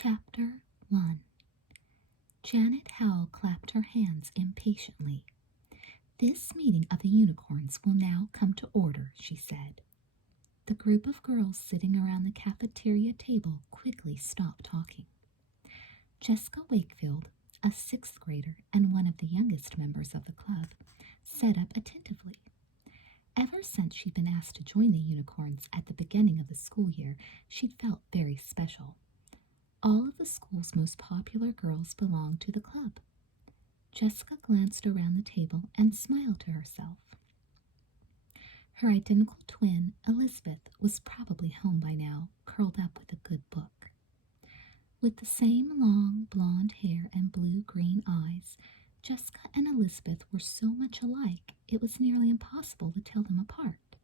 Chapter 1. Janet Howell clapped her hands impatiently. "This meeting of the unicorns will now come to order," she said. The group of girls sitting around the cafeteria table quickly stopped talking. Jessica Wakefield, a sixth grader and one of the youngest members of the club, sat up attentively. Ever since she'd been asked to join the unicorns at the beginning of the school year, she'd felt very special. All of the school's most popular girls belonged to the club. Jessica glanced around the table and smiled to herself. Her identical twin, Elizabeth, was probably home by now, curled up with a good book. With the same long blonde hair and blue-green eyes, Jessica and Elizabeth were so much alike it was nearly impossible to tell them apart.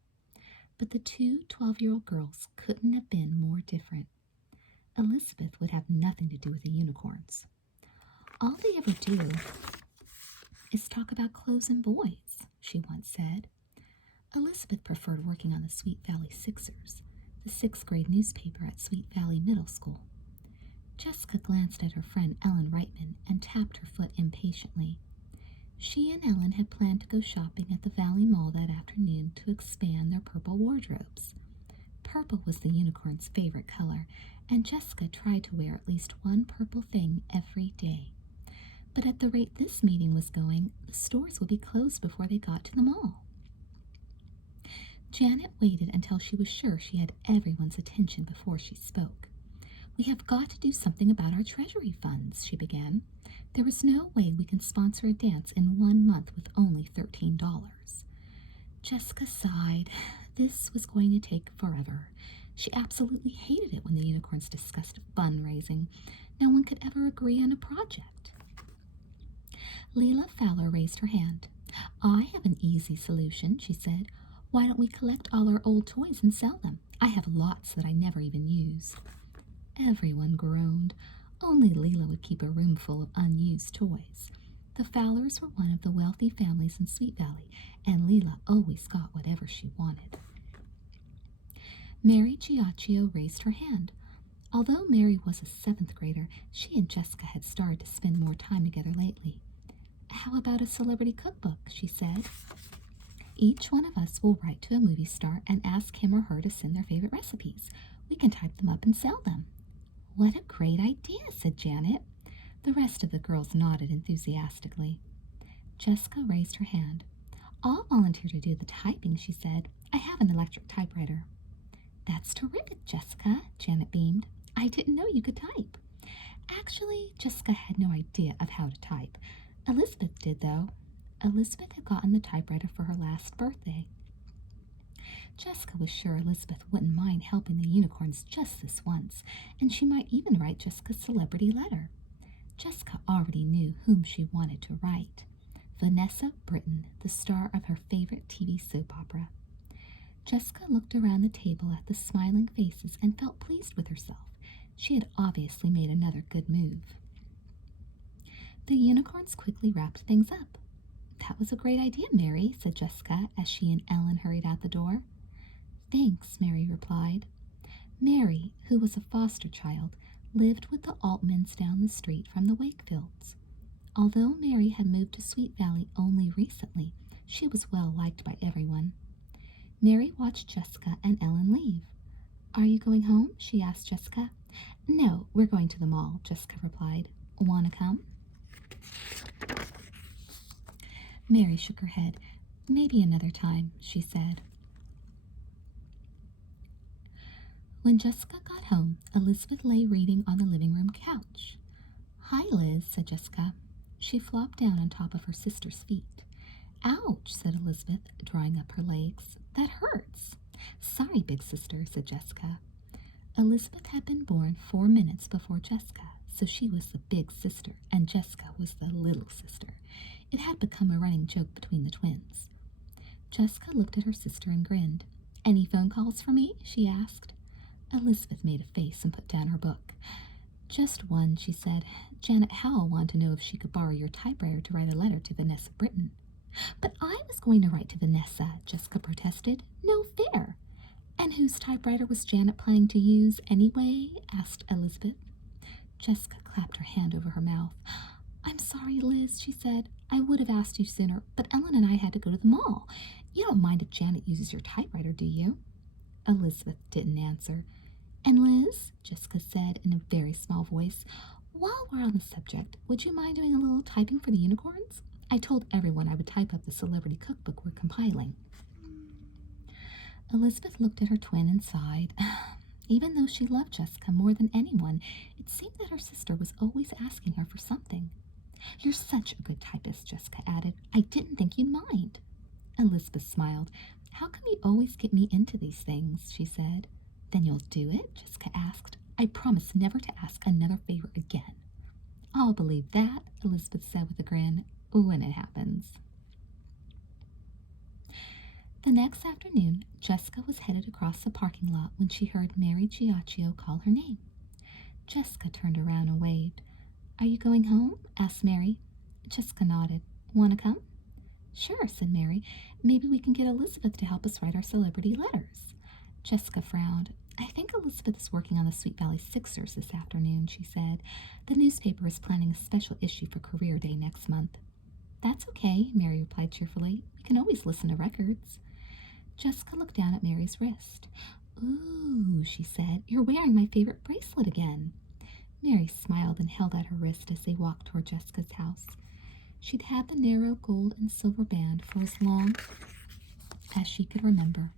But the two 12-year-old girls couldn't have been more different. Elizabeth would have nothing to do with the unicorns. "All they ever do is talk about clothes and boys," she once said. Elizabeth preferred working on the Sweet Valley Sixers, the sixth-grade newspaper at Sweet Valley Middle School. Jessica glanced at her friend Ellen Reitman and tapped her foot impatiently. She and Ellen had planned to go shopping at the Valley Mall that afternoon to expand their purple wardrobes. Purple was the unicorn's favorite color, and Jessica tried to wear at least one purple thing every day. But at the rate this meeting was going, the stores would be closed before they got to the mall. Janet waited until she was sure she had everyone's attention before she spoke. "We have got to do something about our treasury funds," she began. "There is no way we can sponsor a dance in 1 month with only $13. Jessica sighed. This was going to take forever. She absolutely hated it when the unicorns discussed fundraising. No one could ever agree on a project. Leela Fowler raised her hand. "I have an easy solution," she said. "Why don't we collect all our old toys and sell them? I have lots that I never even use." Everyone groaned. Only Leela would keep a room full of unused toys. The Fowlers were one of the wealthy families in Sweet Valley, and Leela always got whatever she wanted. Mary Chiaccio raised her hand. Although Mary was a seventh grader, she and Jessica had started to spend more time together lately. "How about a celebrity cookbook?" she said. "Each one of us will write to a movie star and ask him or her to send their favorite recipes. We can type them up and sell them." "What a great idea," said Janet. The rest of the girls nodded enthusiastically. Jessica raised her hand. "I'll volunteer to do the typing," she said. "I have an electric typewriter." "That's terrific, Jessica," Janet beamed. "I didn't know you could type." Actually, Jessica had no idea of how to type. Elizabeth did, though. Elizabeth had gotten the typewriter for her last birthday. Jessica was sure Elizabeth wouldn't mind helping the unicorns just this once, and she might even write Jessica's celebrity letter. Jessica already knew whom she wanted to write. Vanessa Britton, the star of her favorite TV soap opera. Jessica looked around the table at the smiling faces and felt pleased with herself. She had obviously made another good move. The unicorns quickly wrapped things up. "That was a great idea, Mary," said Jessica as she and Ellen hurried out the door. "Thanks," Mary replied. Mary, who was a foster child, lived with the Altmans down the street from the Wakefields. Although Mary had moved to Sweet Valley only recently, she was well liked by everyone. Mary watched Jessica and Ellen leave. "Are you going home?" she asked Jessica. "No, we're going to the mall," Jessica replied. "Want to come?" Mary shook her head. "Maybe another time," she said. When Jessica got home, Elizabeth lay reading on the living room couch. "Hi, Liz," said Jessica. She flopped down on top of her sister's feet. "Ouch," said Elizabeth, drawing up her legs. "That hurts." "Sorry, big sister," said Jessica. Elizabeth had been born 4 minutes before Jessica, so she was the big sister and Jessica was the little sister. It had become a running joke between the twins. Jessica looked at her sister and grinned. "Any phone calls for me?" she asked. Elizabeth made a face and put down her book. "Just one," she said. "Janet Howell wanted to know if she could borrow your typewriter to write a letter to Vanessa Britton." "But I was going to write to Vanessa," Jessica protested. "No fair." "And whose typewriter was Janet planning to use anyway?" asked Elizabeth. Jessica clapped her hand over her mouth. I'm sorry, Liz, she said. I would have asked you sooner, but Ellen and I had to go to the mall. You don't mind if Janet uses your typewriter, do you? Elizabeth didn't answer. And Liz, Jessica said in a very small voice, while we're on the subject, would you mind doing a little typing for the unicorns? I told everyone I would type up the celebrity cookbook we're compiling. Elizabeth looked at her twin and sighed. Even though she loved Jessica more than anyone, it seemed that her sister was always asking her for something. You're such a good typist, Jessica added. I didn't think you'd mind. Elizabeth smiled. How come you always get me into these things, she said. Then you'll do it, Jessica asked. I promise never to ask another favor again. I'll believe that, Elizabeth said with a grin, when it happens. The next afternoon, Jessica was headed across the parking lot when she heard Mary Chiaccio call her name. Jessica turned around and waved. Are you going home? Asked Mary. Jessica nodded. Want to come? Sure, said Mary. Maybe we can get Elizabeth to help us write our celebrity letters. Jessica frowned. I think Elizabeth is working on the Sweet Valley Sixers this afternoon, she said. The newspaper is planning a special issue for Career Day next month. That's okay, Mary replied cheerfully. We can always listen to records. Jessica looked down at Mary's wrist. Ooh, she said, you're wearing my favorite bracelet again. Mary smiled and held out her wrist as they walked toward Jessica's house. She'd had the narrow gold and silver band for as long as she could remember.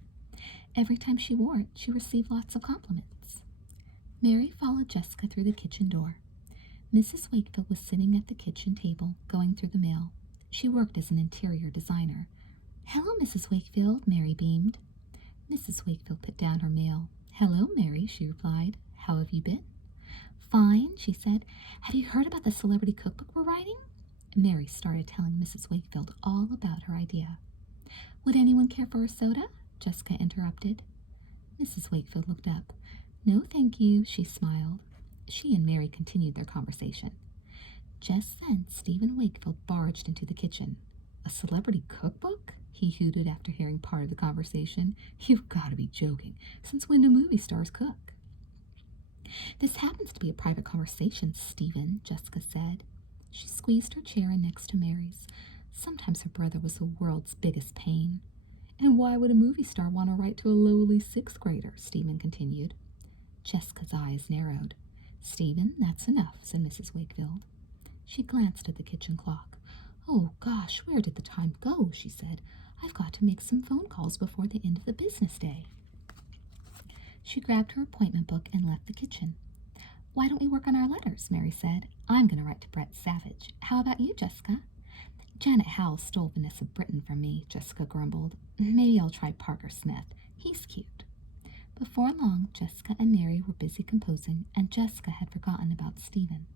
Every time she wore it, she received lots of compliments. Mary followed Jessica through the kitchen door. Mrs. Wakefield was sitting at the kitchen table, going through the mail. She worked as an interior designer. Hello, Mrs. Wakefield, Mary beamed. Mrs. Wakefield put down her mail. Hello, Mary, she replied. How have you been? Fine, she said. Have you heard about the celebrity cookbook we're writing? Mary started telling Mrs. Wakefield all about her idea. Would anyone care for a soda? Jessica interrupted. Mrs. Wakefield looked up. No, thank you, she smiled. She and Mary continued their conversation. Just then, Stephen Wakefield barged into the kitchen. A celebrity cookbook? He hooted after hearing part of the conversation. You've got to be joking. Since when do movie stars cook? This happens to be a private conversation, Stephen, Jessica said. She squeezed her chair in next to Mary's. Sometimes her brother was the world's biggest pain. And why would a movie star want to write to a lowly sixth grader? Stephen continued. Jessica's eyes narrowed. Stephen, that's enough, said Mrs. Wakefield. She glanced at the kitchen clock. Oh, gosh, where did the time go? She said. I've got to make some phone calls before the end of the business day. She grabbed her appointment book and left the kitchen. Why don't we work on our letters? Mary said. I'm going to write to Brett Savage. How about you, Jessica? Janet Howell stole Vanessa Britton from me, Jessica grumbled. Maybe I'll try Parker Smith. He's cute. Before long, Jessica and Mary were busy composing, and Jessica had forgotten about Stephen.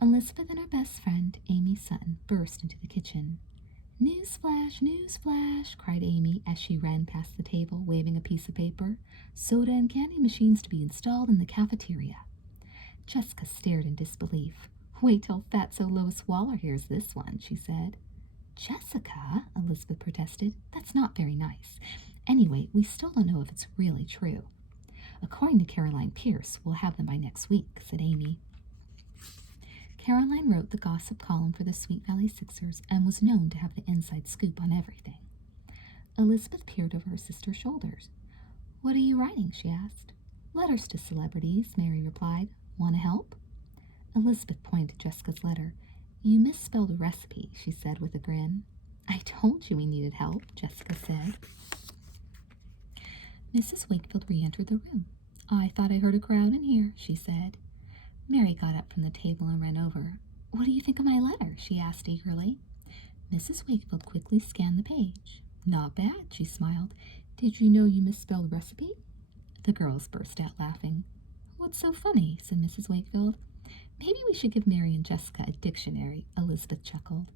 Elizabeth and her best friend, Amy Sutton, burst into the kitchen. Newsflash, newsflash, cried Amy as she ran past the table, waving a piece of paper. Soda and candy machines to be installed in the cafeteria. Jessica stared in disbelief. Wait till Fatso Lois Waller hears this one, she said. Jessica, Elizabeth protested, that's not very nice. Anyway, we still don't know if it's really true. According to Caroline Pierce, we'll have them by next week, said Amy. Caroline wrote the gossip column for the Sweet Valley Sixers and was known to have the inside scoop on everything. Elizabeth peered over her sister's shoulders. What are you writing? She asked. Letters to celebrities, Mary replied. Want to help? Elizabeth pointed to Jessica's letter. You misspelled a recipe, she said with a grin. I told you we needed help, Jessica said. Mrs. Wakefield re-entered the room. I thought I heard a crowd in here, she said. Mary got up from the table and ran over. What do you think of my letter? She asked eagerly. Mrs. Wakefield quickly scanned the page. Not bad, she smiled. Did you know you misspelled recipe? The girls burst out laughing. What's so funny? Said Mrs. Wakefield. Maybe we should give Mary and Jessica a dictionary, Elizabeth chuckled.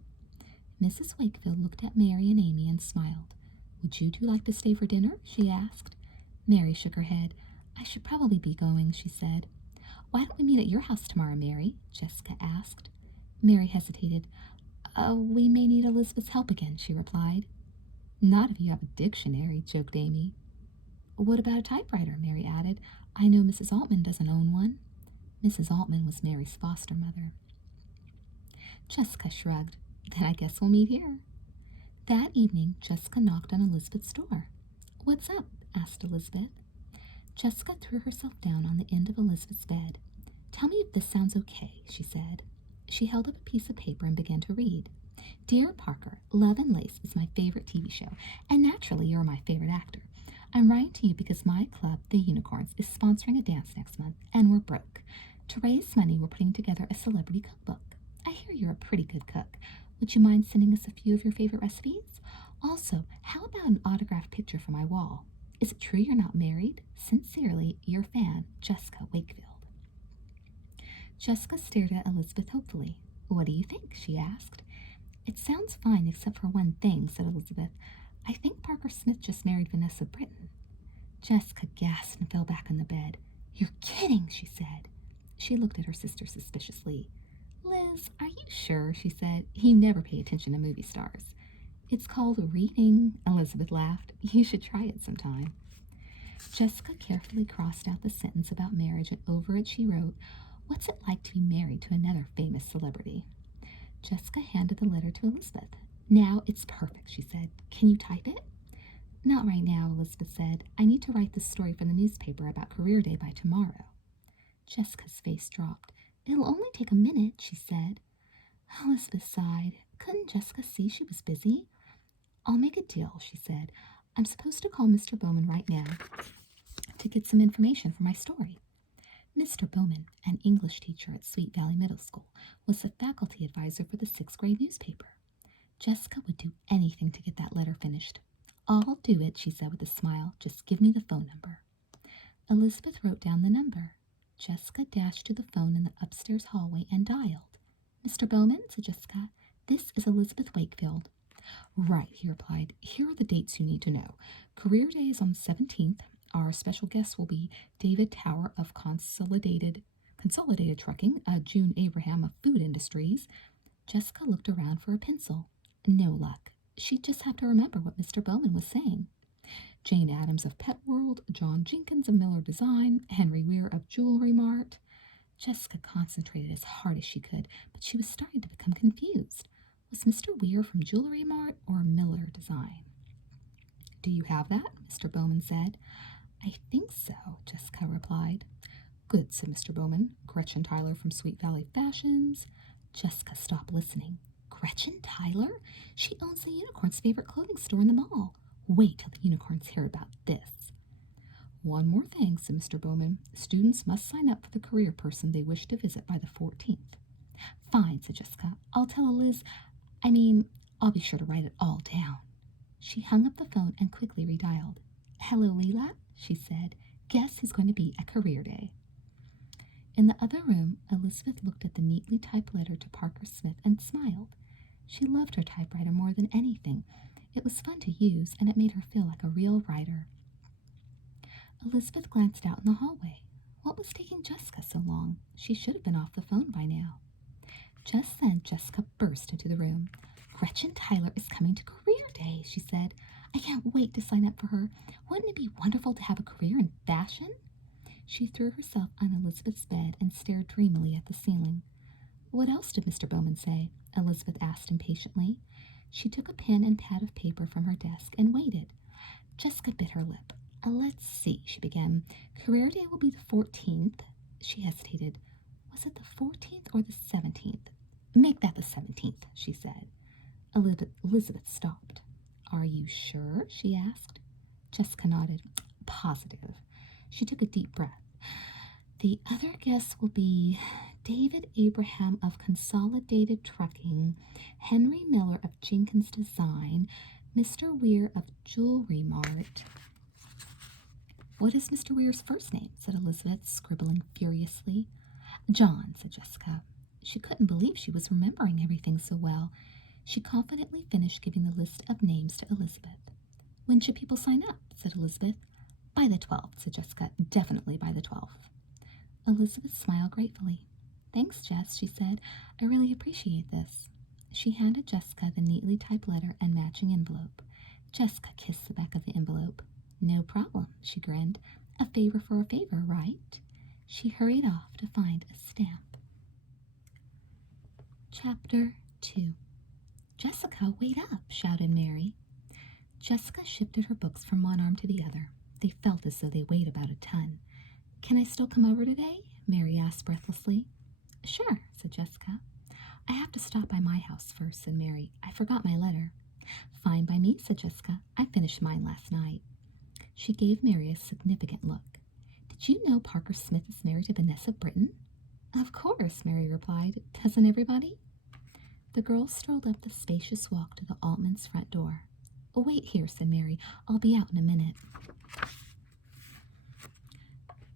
Mrs. Wakefield looked at Mary and Amy and smiled. Would you two like to stay for dinner? She asked. Mary shook her head. I should probably be going, she said. Why don't we meet at your house tomorrow, Mary? Jessica asked. Mary hesitated. We may need Elizabeth's help again, she replied. Not if you have a dictionary, joked Amy. What about a typewriter? Mary added. I know Mrs. Altman doesn't own one. Mrs. Altman was Mary's foster mother. Jessica shrugged. Then I guess we'll meet here. That evening, Jessica knocked on Elizabeth's door. What's up? Asked Elizabeth. Jessica threw herself down on the end of Elizabeth's bed. Tell me if this sounds okay, she said. She held up a piece of paper and began to read. Dear Parker, Love and Lace is my favorite TV show, and naturally you're my favorite actor. I'm writing to you because my club, the Unicorns, is sponsoring a dance next month, and we're broke. To raise money, we're putting together a celebrity cookbook. I hear you're a pretty good cook. Would you mind sending us a few of your favorite recipes? Also, how about an autographed picture for my wall? Is it true you're not married? Sincerely, your fan, Jessica Wakefield. Jessica stared at Elizabeth hopefully. What do you think? She asked. It sounds fine except for one thing, said Elizabeth. I think Parker Smith just married Vanessa Britton. Jessica gasped and fell back on the bed. You're kidding, she said. She looked at her sister suspiciously. Liz, are you sure? She said. You never pay attention to movie stars. It's called reading, Elizabeth laughed. You should try it sometime. Jessica carefully crossed out the sentence about marriage, and over it she wrote, What's it like to be married to another famous celebrity? Jessica handed the letter to Elizabeth. Now it's perfect, she said. Can you type it? Not right now, Elizabeth said. I need to write this story for the newspaper about Career Day by tomorrow. Jessica's face dropped. It'll only take a minute, she said. Elizabeth sighed. Couldn't Jessica see she was busy? I'll make a deal, she said. I'm supposed to call Mr. Bowman right now to get some information for my story. Mr. Bowman, an English teacher at Sweet Valley Middle School, was the faculty advisor for the 6th grade newspaper. Jessica would do anything to get that letter finished. I'll do it, she said with a smile. Just give me the phone number. Elizabeth wrote down the number. Jessica dashed to the phone in the upstairs hallway and dialed. Mr. Bowman, said Jessica, this is Elizabeth Wakefield. Right, he replied. Here are the dates you need to know. Career Day is on the 17th. Our special guest will be David Tower of Consolidated Trucking, June Abraham of Food Industries. Jessica looked around for a pencil. No luck. She'd just have to remember what Mr. Bowman was saying. Jane Addams of Pet World, John Jenkins of Miller Design, Henry Weir of Jewelry Mart. Jessica concentrated as hard as she could, but she was starting to become confused. Was Mr. Weir from Jewelry Mart or Miller Design? Do you have that? Mr. Bowman said. I think so, Jessica replied. Good, said Mr. Bowman. Gretchen Tyler from Sweet Valley Fashions. Jessica stopped listening. Gretchen Tyler? She owns the Unicorn's favorite clothing store in the mall. Wait till the Unicorns hear about this. One more thing, said Mr. Bowman. Students must sign up for the career person they wish to visit by the 14th. Fine, said Jessica. I'll be sure to write it all down. She hung up the phone and quickly redialed. Hello, Leela, she said. Guess who's going to be at Career Day? In the other room, Elizabeth looked at the neatly typed letter to Parker Smith and smiled. She loved her typewriter more than anything. It was fun to use, and it made her feel like a real writer. Elizabeth glanced out in the hallway. What was taking Jessica so long? She should have been off the phone by now. Just then, Jessica burst into the room. Gretchen Tyler is coming to Career Day, she said. I can't wait to sign up for her. Wouldn't it be wonderful to have a career in fashion? She threw herself on Elizabeth's bed and stared dreamily at the ceiling. What else did Mr. Bowman say? Elizabeth asked impatiently. She took a pen and pad of paper from her desk and waited. Jessica bit her lip. Let's see, she began. Career Day will be the 14th. She hesitated. Was it the 14th or the 17th? Make that the 17th, she said. Elizabeth stopped. Are you sure? She asked. Jessica nodded. Positive. She took a deep breath. The other guests will be David Abraham of Consolidated Trucking, Henry Miller of Jenkins Design, Mr. Weir of Jewelry Mart. What is Mr. Weir's first name? Said Elizabeth, scribbling furiously. John, said Jessica. She couldn't believe she was remembering everything so well. She confidently finished giving the list of names to Elizabeth. When should people sign up? Said Elizabeth. By the 12th, said Jessica. Definitely by the 12th. Elizabeth smiled gratefully. Thanks, Jess, she said. I really appreciate this. She handed Jessica the neatly typed letter and matching envelope. Jessica kissed the back of the envelope. No problem, she grinned. A favor for a favor, right? She hurried off to find a stamp. Chapter 2. Jessica, wait up, shouted Mary. Jessica shifted her books from one arm to the other. They felt as though they weighed about a ton. Can I still come over today? Mary asked breathlessly. Sure, said Jessica. I have to stop by my house first, said Mary. I forgot my letter. Fine by me, said Jessica. I finished mine last night. She gave Mary a significant look. Did you know Parker Smith is married to Vanessa Britton? Of course, Mary replied. Doesn't everybody? The girls strolled up the spacious walk to the Altmans' front door. Oh, wait here, said Mary. I'll be out in a minute.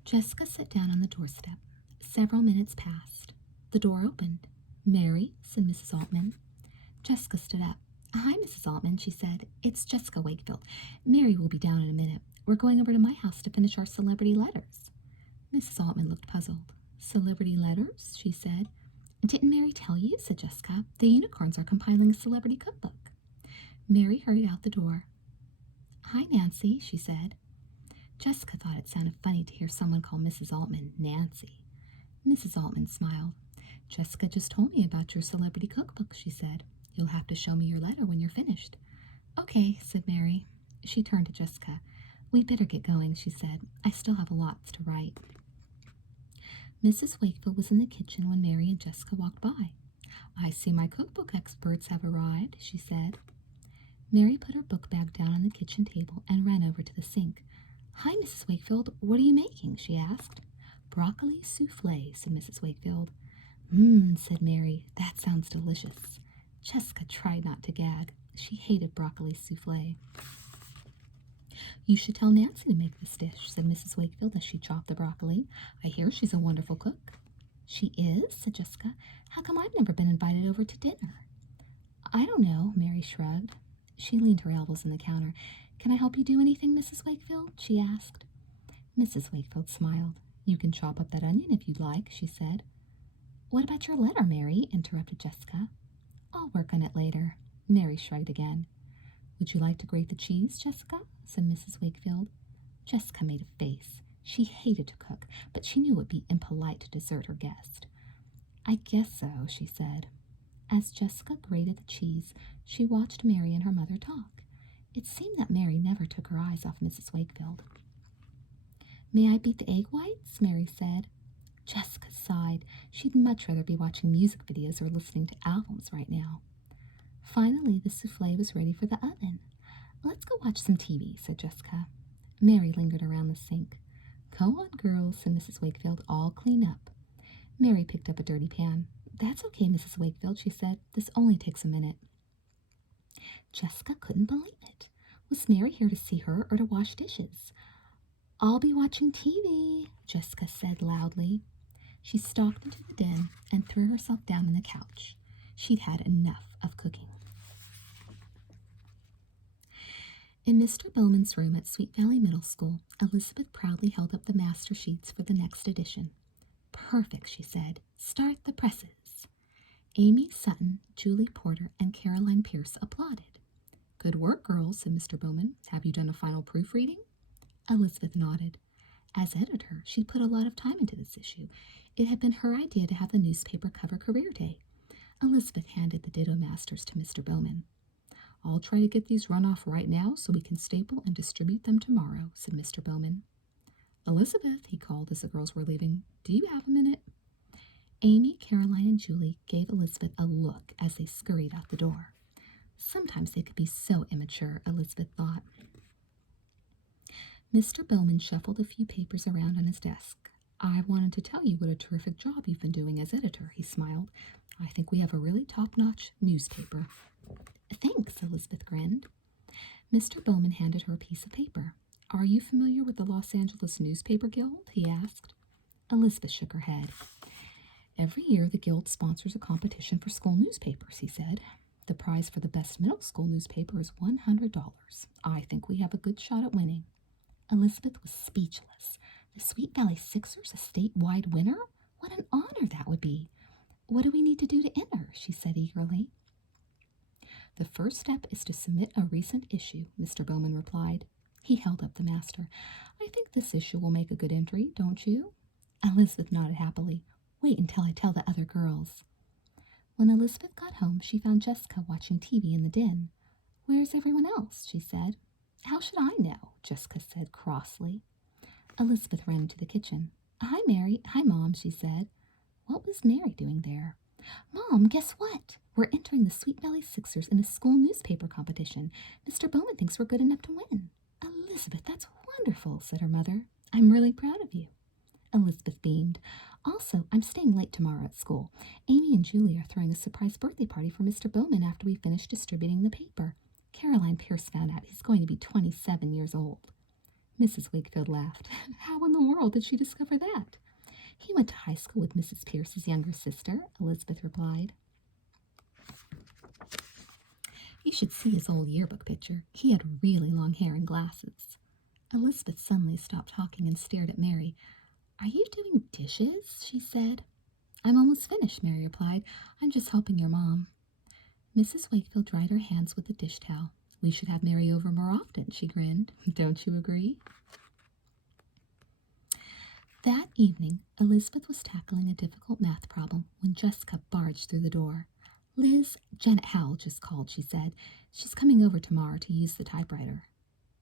Jessica sat down on the doorstep. Several minutes passed. The door opened. Mary, said Mrs. Altman. Jessica stood up. Hi, Mrs. Altman, she said. It's Jessica Wakefield. Mary will be down in a minute. We're going over to my house to finish our celebrity letters. Mrs. Altman looked puzzled. Celebrity letters? She said. Didn't Mary tell you? Said Jessica. The unicorns are compiling a celebrity cookbook. Mary hurried out the door. Hi, Nancy, she said. Jessica thought it sounded funny to hear someone call Mrs. Altman Nancy. Mrs. Altman smiled. Jessica just told me about your celebrity cookbook, she said. You'll have to show me your letter when you're finished. Okay, said Mary. She turned to Jessica. We'd better get going, she said. I still have a lot to write. Mrs. Wakefield was in the kitchen when Mary and Jessica walked by. I see my cookbook experts have arrived, she said. Mary put her book bag down on the kitchen table and ran over to the sink. Hi, Mrs. Wakefield. What are you making? She asked. Broccoli souffle, said Mrs. Wakefield. Said Mary. That sounds delicious. Jessica tried not to gag. She hated broccoli souffle. You should tell Nancy to make this dish, said Mrs. Wakefield as she chopped the broccoli. I hear she's a wonderful cook. She is, said Jessica. How come I've never been invited over to dinner? I don't know, Mary shrugged. She leaned her elbows on the counter. Can I help you do anything, Mrs. Wakefield? She asked. Mrs. Wakefield smiled. You can chop up that onion if you'd like, she said. What about your letter, Mary? Interrupted Jessica. I'll work on it later. Mary shrugged again. Would you like to grate the cheese, Jessica? Said Mrs. Wakefield. Jessica made a face. She hated to cook, but she knew it would be impolite to desert her guest. I guess so, she said. As Jessica grated the cheese, she watched Mary and her mother talk. It seemed that Mary never took her eyes off Mrs. Wakefield. May I beat the egg whites? Mary said. Jessica sighed. She'd much rather be watching music videos or listening to albums right now. Finally, the souffle was ready for the oven. Let's go watch some TV, said Jessica. Mary lingered around the sink. Go on, girls, said Mrs. Wakefield. I'll clean up. Mary picked up a dirty pan. That's okay, Mrs. Wakefield, she said. This only takes a minute. Jessica couldn't believe it. Was Mary here to see her or to wash dishes? I'll be watching TV, Jessica said loudly. She stalked into the den and threw herself down on the couch. She'd had enough of cooking. In Mr. Bowman's room at Sweet Valley Middle School, Elizabeth proudly held up the master sheets for the next edition. Perfect, she said. Start the presses. Amy Sutton, Julie Porter, and Caroline Pierce applauded. Good work, girls, said Mr. Bowman. Have you done a final proofreading? Elizabeth nodded. As editor, she put a lot of time into this issue. It had been her idea to have the newspaper cover Career Day. Elizabeth handed the Ditto Masters to Mr. Bowman. I'll try to get these run off right now so we can staple and distribute them tomorrow, said Mr. Bowman. Elizabeth, he called as the girls were leaving, do you have a minute? Amy, Caroline, and Julie gave Elizabeth a look as they scurried out the door. Sometimes they could be so immature, Elizabeth thought. Mr. Bowman shuffled a few papers around on his desk. I wanted to tell you what a terrific job you've been doing as editor, he smiled. I think we have a really top-notch newspaper. Thanks, Elizabeth grinned. Mr. Bowman handed her a piece of paper. Are you familiar with the Los Angeles Newspaper Guild? He asked. Elizabeth shook her head. Every year the Guild sponsors a competition for school newspapers, he said. The prize for the best middle school newspaper is $100. I think we have a good shot at winning. Elizabeth was speechless. The Sweet Valley Sixers a statewide winner? What an honor that would be. What do we need to do to enter? She said eagerly. The first step is to submit a recent issue, Mr. Bowman replied. He held up the master. I think this issue will make a good entry, don't you? Elizabeth nodded happily. Wait until I tell the other girls. When Elizabeth got home, she found Jessica watching TV in the den. Where's everyone else? She said. How should I know? Jessica said crossly. Elizabeth ran into the kitchen. Hi, Mary. Hi, Mom, she said. What was Mary doing there? Mom, guess what? We're entering the Sweet Valley Sixers in a school newspaper competition. Mr. Bowman thinks we're good enough to win. Elizabeth, that's wonderful, said her mother. I'm really proud of you. Elizabeth beamed. Also, I'm staying late tomorrow at school. Amy and Julie are throwing a surprise birthday party for Mr. Bowman after we finish distributing the paper. Caroline Pierce found out he's going to be 27 years old. Mrs. Wakefield laughed. How in the world did she discover that? He went to high school with Mrs. Pierce's younger sister, Elizabeth replied. You should see his old yearbook picture. He had really long hair and glasses. Elizabeth suddenly stopped talking and stared at Mary. Are you doing dishes? She said. I'm almost finished, Mary replied. I'm just helping your mom. Mrs. Wakefield dried her hands with a dish towel. We should have Mary over more often, she grinned. Don't you agree? That evening, Elizabeth was tackling a difficult math problem when Jessica barged through the door. Liz, Janet Howell just called, she said. She's coming over tomorrow to use the typewriter.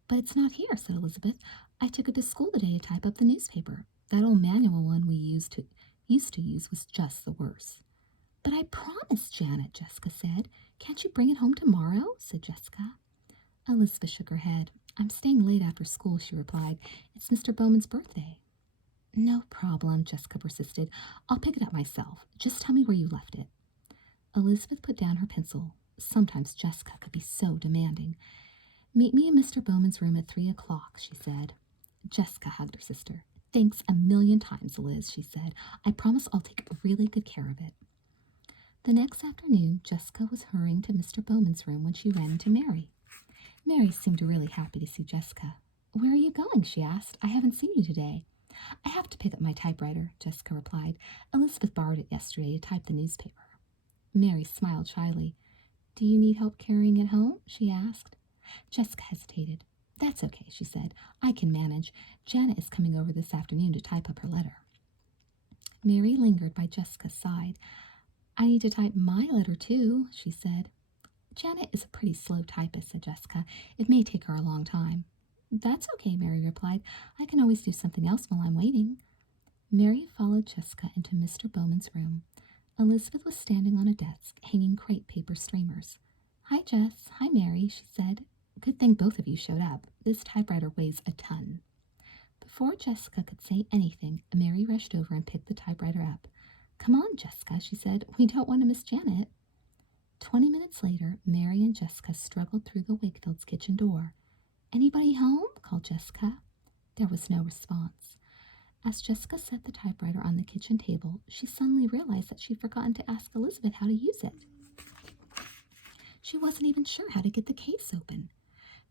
But it's not here, said Elizabeth. I took it to school today to type up the newspaper. That old manual one we used to use was just the worst. But I promised, Janet, Jessica said. Can't you bring it home tomorrow? Said Jessica. Elizabeth shook her head. I'm staying late after school, she replied. It's Mr. Bowman's birthday. No problem, Jessica persisted. I'll pick it up myself. Just tell me where you left it. Elizabeth put down her pencil. Sometimes Jessica could be so demanding. Meet me in Mr. Bowman's room at 3 o'clock, she said. Jessica hugged her sister. Thanks a million times, Liz, she said. I promise I'll take really good care of it. The next afternoon, Jessica was hurrying to Mr. Bowman's room when she ran into Mary. Mary seemed really happy to see Jessica. Where are you going? She asked. I haven't seen you today. I have to pick up my typewriter, Jessica replied. Elizabeth borrowed it yesterday to type the newspaper. Mary smiled shyly. Do you need help carrying it home? She asked. Jessica hesitated. That's okay, she said. I can manage. Janet is coming over this afternoon to type up her letter. Mary lingered by Jessica's side. I need to type my letter too, she said. Janet is a pretty slow typist, said Jessica. It may take her a long time. That's okay, Mary replied. I can always do something else while I'm waiting. Mary followed Jessica into Mr. Bowman's room. Elizabeth was standing on a desk, hanging crepe paper streamers. Hi, Jess. Hi, Mary, she said. Good thing both of you showed up. This typewriter weighs a ton. Before Jessica could say anything, Mary rushed over and picked the typewriter up. Come on, Jessica, she said. We don't want to miss Janet. 20 minutes later, Mary and Jessica struggled through the Wakefield's kitchen door. Anybody home? Called Jessica. There was no response. As Jessica set the typewriter on the kitchen table, she suddenly realized that she'd forgotten to ask Elizabeth how to use it. She wasn't even sure how to get the case open.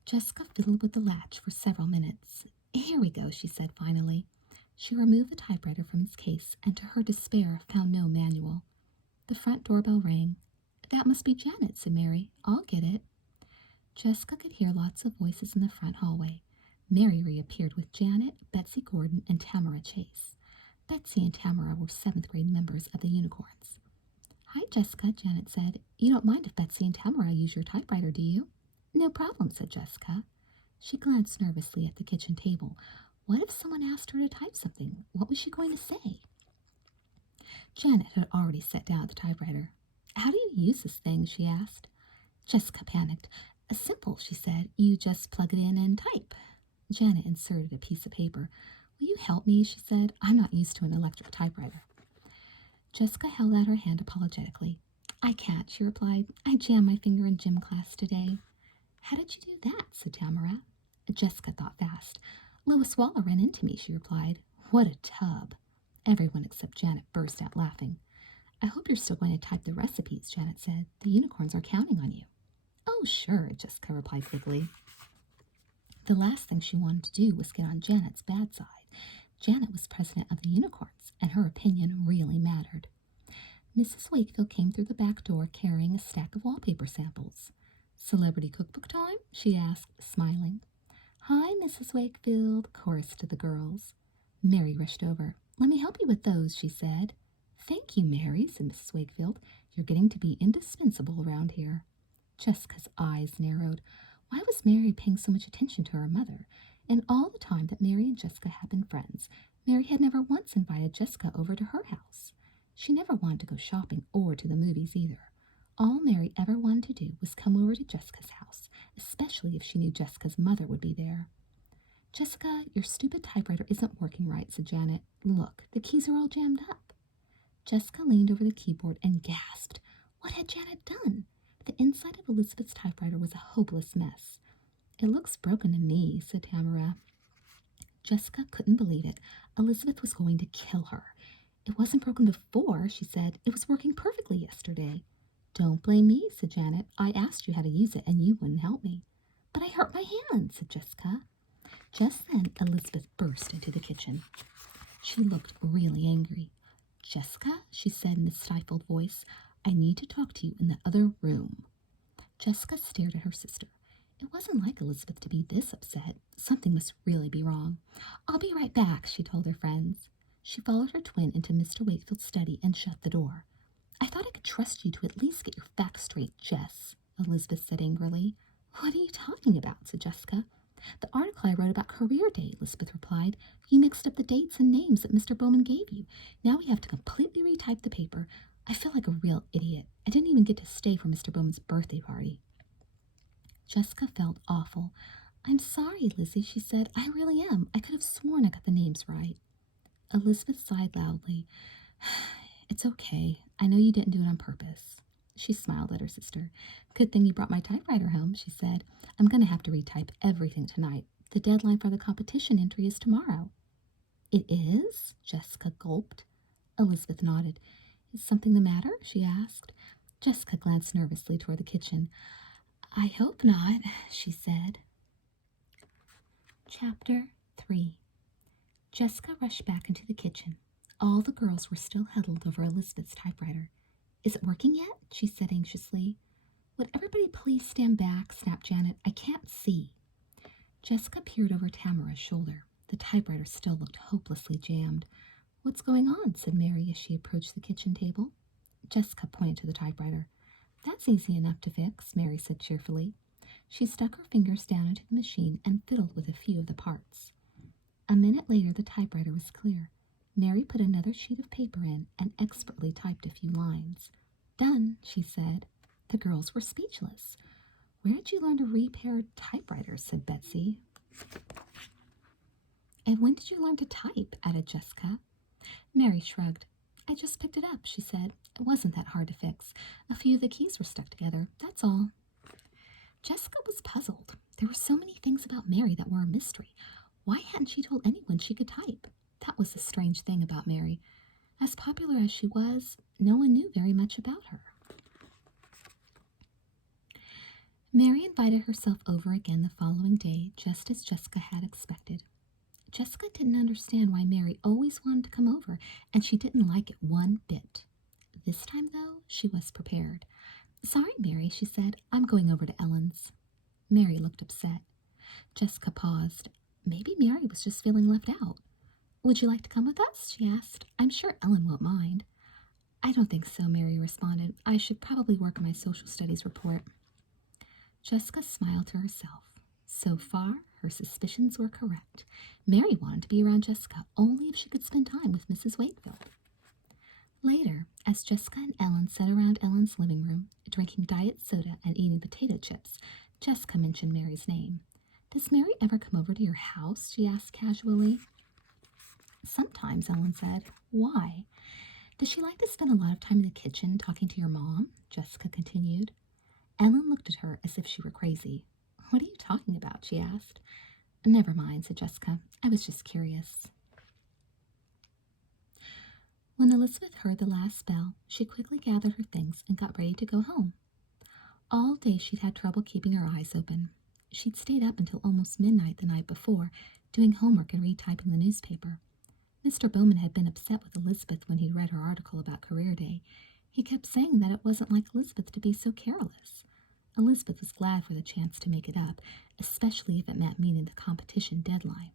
Jessica fiddled with the latch for several minutes. Here we go, she said finally. She removed the typewriter from its case and to her despair found no manual. The front doorbell rang. That must be Janet, said Mary. I'll get it. Jessica could hear lots of voices in the front hallway. Mary reappeared with Janet, Betsy Gordon, and Tamara Chase. Betsy and Tamara were 7th grade members of the Unicorns. Hi, Jessica, Janet said. You don't mind if Betsy and Tamara use your typewriter, do you? No problem, said Jessica. She glanced nervously at the kitchen table. What if someone asked her to type something? What was she going to say? Janet had already set down the typewriter. How do you use this thing? She asked. Jessica panicked. Simple, she said. You just plug it in and type. Janet inserted a piece of paper. Will you help me? She said. I'm not used to an electric typewriter. Jessica held out her hand apologetically. I can't, she replied. I jammed my finger in gym class today. How did you do that? Said Tamara. Jessica thought fast. Lois Waller ran into me, she replied. What a tub. Everyone except Janet burst out laughing. I hope you're still going to type the recipes, Janet said. The Unicorns are counting on you. Oh, sure, Jessica replied quickly. The last thing she wanted to do was get on Janet's bad side. Janet was president of the Unicorns, and her opinion really mattered. Mrs. Wakefield came through the back door carrying a stack of wallpaper samples. Celebrity cookbook time? She asked, smiling. Hi, Mrs. Wakefield, chorused the girls. Mary rushed over. Let me help you with those, she said. Thank you, Mary, said Mrs. Wakefield. You're getting to be indispensable around here. Jessica's eyes narrowed. Why was Mary paying so much attention to her mother? In all the time that Mary and Jessica had been friends, Mary had never once invited Jessica over to her house. She never wanted to go shopping or to the movies either. All Mary ever wanted to do was come over to Jessica's house, especially if she knew Jessica's mother would be there. Jessica, your stupid typewriter isn't working right, said Janet. Look, the keys are all jammed up. Jessica leaned over the keyboard and gasped. What had Janet done? The inside of Elizabeth's typewriter was a hopeless mess. It looks broken to me, said Tamara. Jessica couldn't believe it. Elizabeth was going to kill her. It wasn't broken before, she said. It was working perfectly yesterday. Don't blame me, said Janet. I asked you how to use it, and you wouldn't help me. But I hurt my hand, said Jessica. Just then, Elizabeth burst into the kitchen. She looked really angry. Jessica, she said in a stifled voice, I need to talk to you in the other room. Jessica stared at her sister. It wasn't like Elizabeth to be this upset. Something must really be wrong. I'll be right back, she told her friends. She followed her twin into Mr. Wakefield's study and shut the door. I thought I could trust you to at least get your facts straight, Jess, Elizabeth said angrily. What are you talking about, said Jessica. The article I wrote about Career Day, Elizabeth replied. You mixed up the dates and names that Mr. Bowman gave you. Now we have to completely retype the paper. I feel like a real idiot. I didn't even get to stay for Mr. Bowman's birthday party. Jessica felt awful. I'm sorry, Lizzie, she said. I really am. I could have sworn I got the names right. Elizabeth sighed loudly. It's okay. I know you didn't do it on purpose. She smiled at her sister. Good thing you brought my typewriter home, she said. I'm going to have to retype everything tonight. The deadline for the competition entry is tomorrow. It is? Jessica gulped. Elizabeth nodded. Is something the matter? She asked. Jessica glanced nervously toward the kitchen. I hope not, she said. Chapter 3. Jessica rushed back into the kitchen. All the girls were still huddled over Elizabeth's typewriter. Is it working yet? She said anxiously. Would everybody please stand back? Snapped Janet. I can't see. Jessica peered over Tamara's shoulder. The typewriter still looked hopelessly jammed. What's going on? Said Mary as she approached the kitchen table. Jessica pointed to the typewriter. That's easy enough to fix, Mary said cheerfully. She stuck her fingers down into the machine and fiddled with a few of the parts. A minute later, the typewriter was clear. Mary put another sheet of paper in and expertly typed a few lines. Done, she said. The girls were speechless. Where did you learn to repair typewriters? Said Betsy. And when did you learn to type? Added Jessica. Mary shrugged. I just picked it up, she said. It wasn't that hard to fix. A few of the keys were stuck together, that's all. Jessica was puzzled. There were so many things about Mary that were a mystery. Why hadn't she told anyone she could type? That was the strange thing about Mary. As popular as she was, no one knew very much about her. Mary invited herself over again the following day, just as Jessica had expected. Jessica didn't understand why Mary always wanted to come over, and she didn't like it one bit. This time, though, she was prepared. Sorry, Mary, she said. I'm going over to Ellen's. Mary looked upset. Jessica paused. Maybe Mary was just feeling left out. Would you like to come with us? She asked. I'm sure Ellen won't mind. I don't think so, Mary responded. I should probably work on my social studies report. Jessica smiled to herself. So far, her suspicions were correct. Mary wanted to be around Jessica only if she could spend time with Mrs. Wakefield. Later, as Jessica and Ellen sat around Ellen's living room, drinking diet soda and eating potato chips, Jessica mentioned Mary's name. Does Mary ever come over to your house? She asked casually. Sometimes, Ellen said. Why? Does she like to spend a lot of time in the kitchen talking to your mom? Jessica continued. Ellen looked at her as if she were crazy. What are you talking about? She asked. Never mind, said Jessica. I was just curious. When Elizabeth heard the last bell, she quickly gathered her things and got ready to go home. All day she'd had trouble keeping her eyes open. She'd stayed up until almost midnight the night before, doing homework and retyping the newspaper. Mr. Bowman had been upset with Elizabeth when he'd read her article about Career Day. He kept saying that it wasn't like Elizabeth to be so careless. Elizabeth was glad for the chance to make it up, especially if it meant meeting the competition deadline.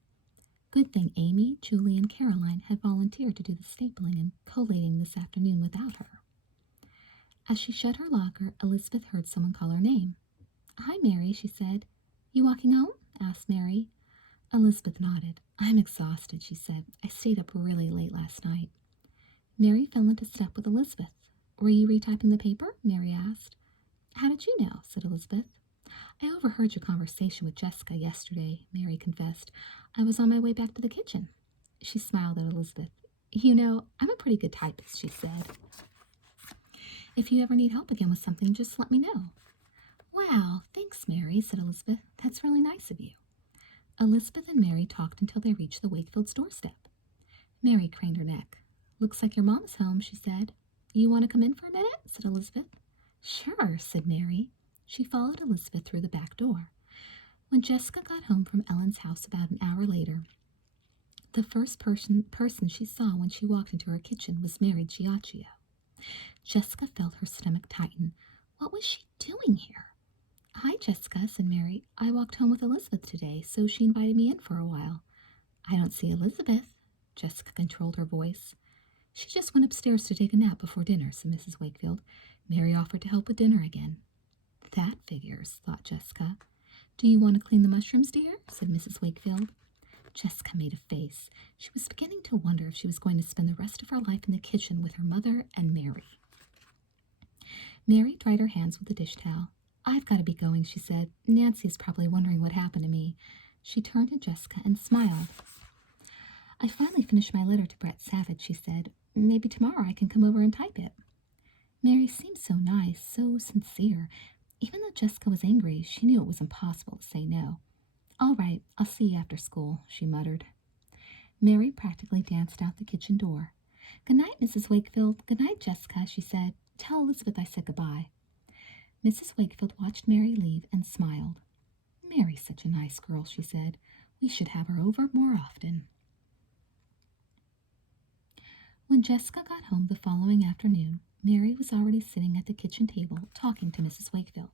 Good thing Amy, Julie, and Caroline had volunteered to do the stapling and collating this afternoon without her. As she shut her locker, Elizabeth heard someone call her name. "Hi, Mary," she said. "You walking home?" asked Mary. Elizabeth nodded. "I'm exhausted," she said. "I stayed up really late last night." Mary fell into step with Elizabeth. "Were you retyping the paper?" Mary asked. "How did you know?" said Elizabeth. "I overheard your conversation with Jessica yesterday," Mary confessed. "I was on my way back to the kitchen." She smiled at Elizabeth. "You know, I'm a pretty good typist," she said. "If you ever need help again with something, just let me know." "Wow, thanks, Mary," said Elizabeth. "That's really nice of you." Elizabeth and Mary talked until they reached the Wakefield's doorstep. Mary craned her neck. "Looks like your mom's home," she said. "You want to come in for a minute?" said Elizabeth. "Sure," said Mary. She followed Elizabeth through the back door. When Jessica got home from Ellen's house about an hour later, the first person she saw when she walked into her kitchen was Mary Chiaccio. Jessica felt her stomach tighten. What was she doing here? "Hi, Jessica," said Mary. "I walked home with Elizabeth today, so she invited me in for a while." "I don't see Elizabeth." Jessica controlled her voice. "She just went upstairs to take a nap before dinner," said Mrs. Wakefield. "Mary offered to help with dinner again." "That figures," thought Jessica. "Do you want to clean the mushrooms, dear?" said Mrs. Wakefield. Jessica made a face. She was beginning to wonder if she was going to spend the rest of her life in the kitchen with her mother and Mary. Mary dried her hands with a dish towel. "I've got to be going," she said. "Nancy is probably wondering what happened to me." She turned to Jessica and smiled. "I finally finished my letter to Brett Savage," she said. "Maybe tomorrow I can come over and type it." Mary seemed so nice, so sincere. Even though Jessica was angry, she knew it was impossible to say no. "All right, I'll see you after school," she muttered. Mary practically danced out the kitchen door. "Good night, Mrs. Wakefield. Good night, Jessica," she said. "Tell Elizabeth I said goodbye." Mrs. Wakefield watched Mary leave and smiled. "Mary's such a nice girl," she said. "We should have her over more often." When Jessica got home the following afternoon, Mary was already sitting at the kitchen table talking to Mrs. Wakefield.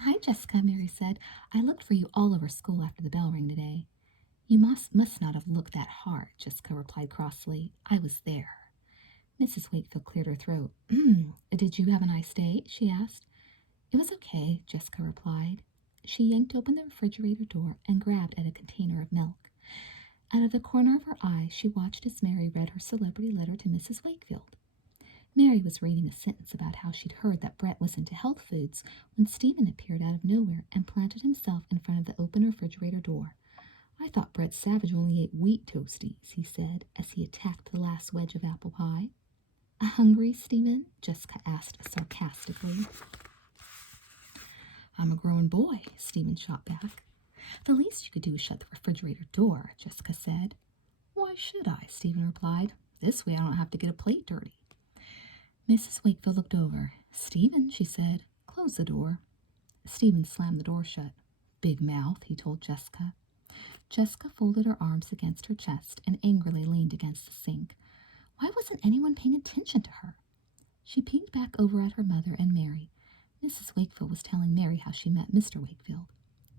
"Hi, Jessica," Mary said. "I looked for you all over school after the bell rang today." "You must not have looked that hard," Jessica replied crossly. "I was there." Mrs. Wakefield cleared her throat. "Did you have a nice day?" she asked. "It was okay," Jessica replied. She yanked open the refrigerator door and grabbed at a container of milk. Out of the corner of her eye, she watched as Mary read her celebrity letter to Mrs. Wakefield. Mary was reading a sentence about how she'd heard that Brett was into health foods when Stephen appeared out of nowhere and planted himself in front of the open refrigerator door. "I thought Brett Savage only ate wheat toasties," he said as he attacked the last wedge of apple pie. "Hungry, Stephen?" Jessica asked sarcastically. "I'm a grown boy," Stephen shot back. "The least you could do is shut the refrigerator door," Jessica said. "Why should I?" Stephen replied. "This way I don't have to get a plate dirty." Mrs. Wakefield looked over. "Stephen," she said, "close the door." Stephen slammed the door shut. "Big mouth," he told Jessica. Jessica folded her arms against her chest and angrily leaned against the sink. Why wasn't anyone paying attention to her? She peeked back over at her mother and Mary. Mrs. Wakefield was telling Mary how she met Mr. Wakefield.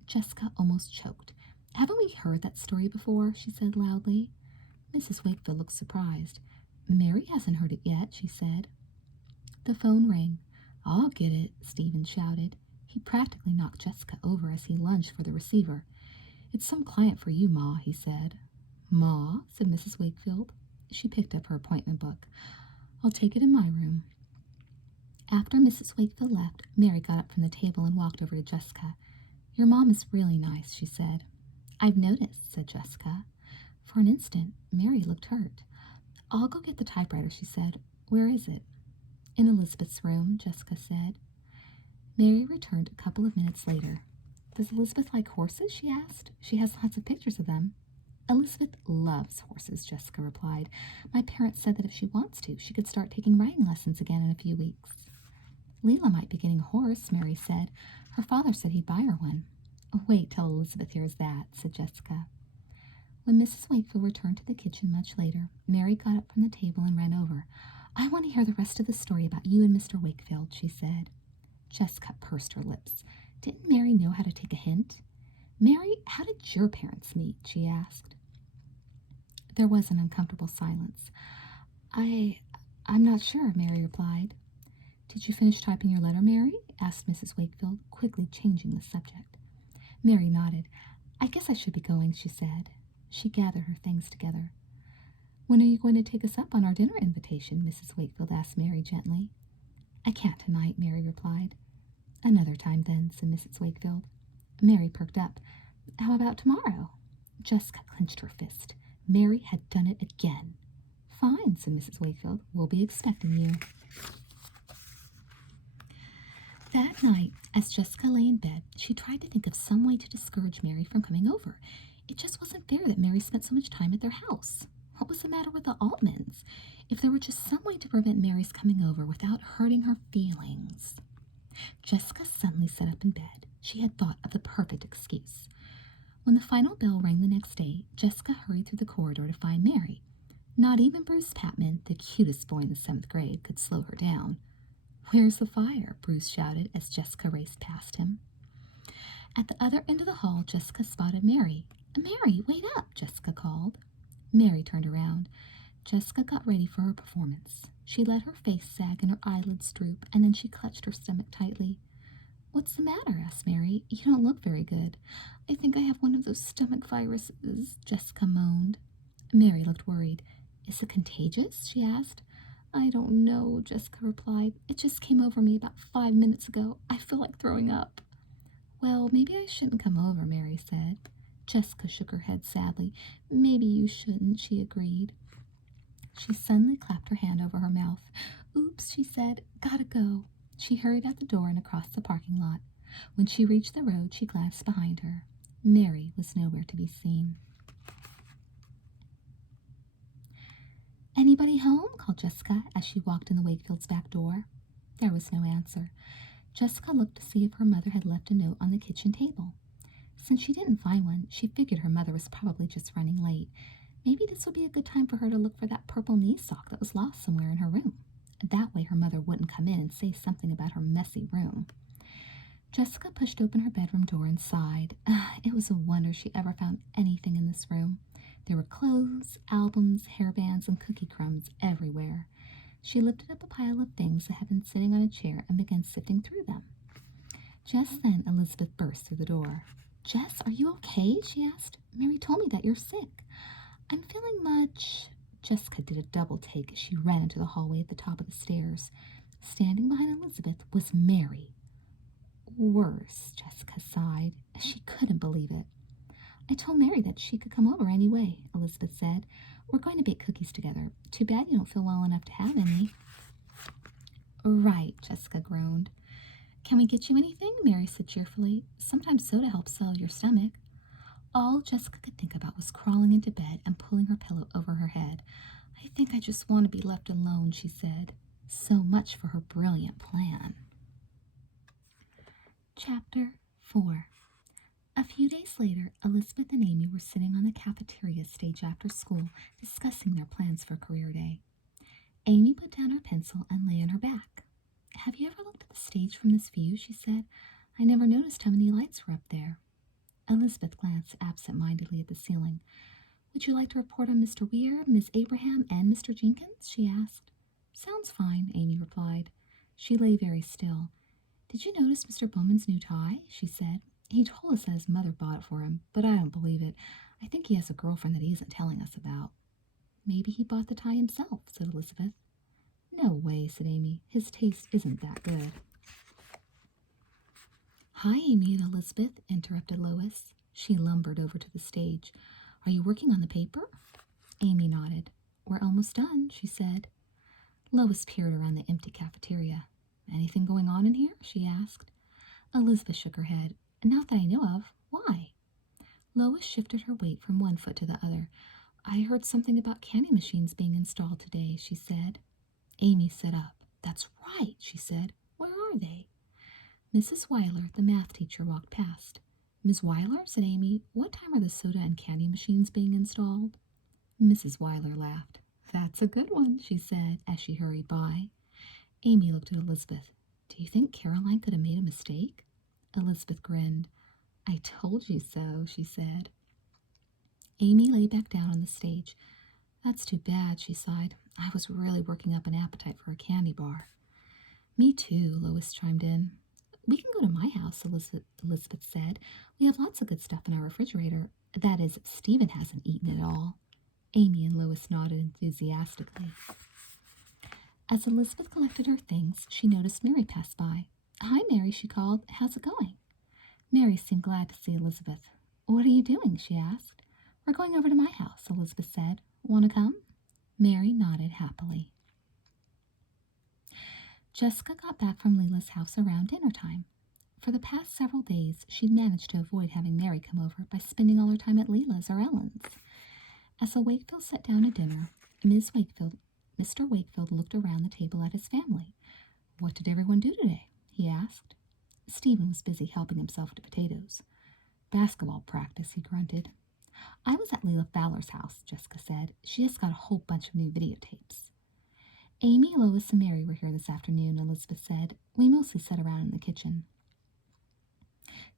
Jessica almost choked. "Haven't we heard that story before?" she said loudly. Mrs. Wakefield looked surprised. "Mary hasn't heard it yet," she said. The phone rang. "I'll get it," Stephen shouted. He practically knocked Jessica over as he lunged for the receiver. "It's some client for you, Ma," he said. "Ma?" said Mrs. Wakefield. She picked up her appointment book. "I'll take it in my room." After Mrs. Wakefield left, Mary got up from the table and walked over to Jessica. "Your mom is really nice," she said. "I've noticed," said Jessica. For an instant, Mary looked hurt. "I'll go get the typewriter," she said. "Where is it?" "In Elizabeth's room," Jessica said. Mary returned a couple of minutes later. "Does Elizabeth like horses?" she asked. "She has lots of pictures of them." "Elizabeth loves horses," Jessica replied. "My parents said that if she wants to, she could start taking riding lessons again in a few weeks." "Leela might be getting a horse," Mary said. "Her father said he'd buy her one." "Wait till Elizabeth hears that," said Jessica. When Mrs. Wakefield returned to the kitchen much later, Mary got up from the table and ran over. "I want to hear the rest of the story about you and Mr. Wakefield," she said. Jessica pursed her lips. Didn't Mary know how to take a hint? "Mary, how did your parents meet?" she asked. There was an uncomfortable silence. I'm not sure, Mary replied. Did you finish typing your letter, Mary? Asked Mrs. Wakefield, quickly changing the subject. Mary nodded. I guess I should be going, she said. She gathered her things together. When are you going to take us up on our dinner invitation? Mrs. Wakefield asked Mary gently. I can't tonight, Mary replied. Another time then, said Mrs. Wakefield. Mary perked up. How about tomorrow? Jessica clenched her fist. Mary had done it again. Fine, said Mrs. Wakefield. We'll be expecting you. That night, as Jessica lay in bed, she tried to think of some way to discourage Mary from coming over. It just wasn't fair that Mary spent so much time at their house. What was the matter with the Altmans? If there were just some way to prevent Mary's coming over without hurting her feelings. Jessica suddenly sat up in bed. She had thought of the perfect excuse. When the final bell rang the next day, Jessica hurried through the corridor to find Mary. Not even Bruce Patman, the cutest boy in the 7th grade, could slow her down. Where's the fire? Bruce shouted as Jessica raced past him. At the other end of the hall, Jessica spotted Mary. Mary, wait up, Jessica called. Mary turned around. Jessica got ready for her performance. She let her face sag and her eyelids droop, and then she clutched her stomach tightly. What's the matter? Asked Mary. You don't look very good. I think I have one of those stomach viruses, Jessica moaned. Mary looked worried. Is it contagious? She asked. I don't know, Jessica replied. It just came over me about 5 minutes ago. I feel like throwing up. Well, maybe I shouldn't come over, Mary said. Jessica shook her head sadly. Maybe you shouldn't, she agreed. She suddenly clapped her hand over her mouth. Oops, she said. Gotta go. She hurried out the door and across the parking lot. When she reached the road, she glanced behind her. Mary was nowhere to be seen. Anybody home? Called Jessica as she walked in the Wakefield's back door. There was no answer. Jessica looked to see if her mother had left a note on the kitchen table. Since she didn't find one, she figured her mother was probably just running late. Maybe this would be a good time for her to look for that purple knee sock that was lost somewhere in her room. That way her mother wouldn't come in and say something about her messy room. Jessica pushed open her bedroom door and sighed. It was a wonder she ever found anything in this room. There were clothes, albums, hairbands, and cookie crumbs everywhere. She lifted up a pile of things that had been sitting on a chair and began sifting through them. Just then Elizabeth burst through the door. Jess, are you okay? She asked. Mary told me that you're sick. I'm feeling much... Jessica did a double take as she ran into the hallway at the top of the stairs. Standing behind Elizabeth was Mary. Worse, Jessica sighed. She couldn't believe it. I told Mary that she could come over anyway, Elizabeth said. We're going to bake cookies together. Too bad you don't feel well enough to have any. Right, Jessica groaned. Can we get you anything? Mary said cheerfully. Sometimes soda helps settle your stomach. All Jessica could think about was crawling into bed and pulling her pillow over her head. I think I just want to be left alone, she said. So much for her brilliant plan. Chapter 4. A few days later, Elizabeth and Amy were sitting on the cafeteria stage after school, discussing their plans for career day. Amy put down her pencil and lay on her back. Have you ever looked at the stage from this view? She said. I never noticed how many lights were up there. Elizabeth glanced absent-mindedly at the ceiling. Would you like to report on Mr. Weir, Miss Abraham, and Mr. Jenkins? She asked. Sounds fine, Amy replied. She lay very still. Did you notice Mr. Bowman's new tie? She said. He told us that his mother bought it for him, but I don't believe it. I think he has a girlfriend that he isn't telling us about. Maybe he bought the tie himself, said Elizabeth. No way, said Amy. His taste isn't that good. Hi, Amy and Elizabeth, interrupted Lois. She lumbered over to the stage. Are you working on the paper? Amy nodded. We're almost done, she said. Lois peered around the empty cafeteria. Anything going on in here? She asked. Elizabeth shook her head. Not that I know of. Why? Lois shifted her weight from one foot to the other. I heard something about candy machines being installed today, she said. Amy sat up. That's right, she said. Where are they? Mrs. Weiler, the math teacher, walked past. Miss Weiler, said Amy, what time are the soda and candy machines being installed? Mrs. Weiler laughed. That's a good one, she said, as she hurried by. Amy looked at Elizabeth. Do you think Caroline could have made a mistake? Elizabeth grinned. I told you so, she said. Amy lay back down on the stage. That's too bad, she sighed. I was really working up an appetite for a candy bar. Me too, Lois chimed in. We can go to my house, Elizabeth said. We have lots of good stuff in our refrigerator. That is, if Stephen hasn't eaten it all. Amy and Lois nodded enthusiastically. As Elizabeth collected her things, she noticed Mary pass by. Hi, Mary, she called. How's it going? Mary seemed glad to see Elizabeth. What are you doing? She asked. We're going over to my house, Elizabeth said. Want to come? Mary nodded happily. Jessica got back from Leila's house around dinner time. For the past several days, she'd managed to avoid having Mary come over by spending all her time at Leila's or Ellen's. As the Wakefields sat down to dinner, Mr. Wakefield looked around the table at his family. What did everyone do today? He asked. Stephen was busy helping himself to potatoes. Basketball practice, he grunted. I was at Leila Fowler's house, Jessica said. She has got a whole bunch of new videotapes. Amy, Lois, and Mary were here this afternoon, Elizabeth said. We mostly sat around in the kitchen.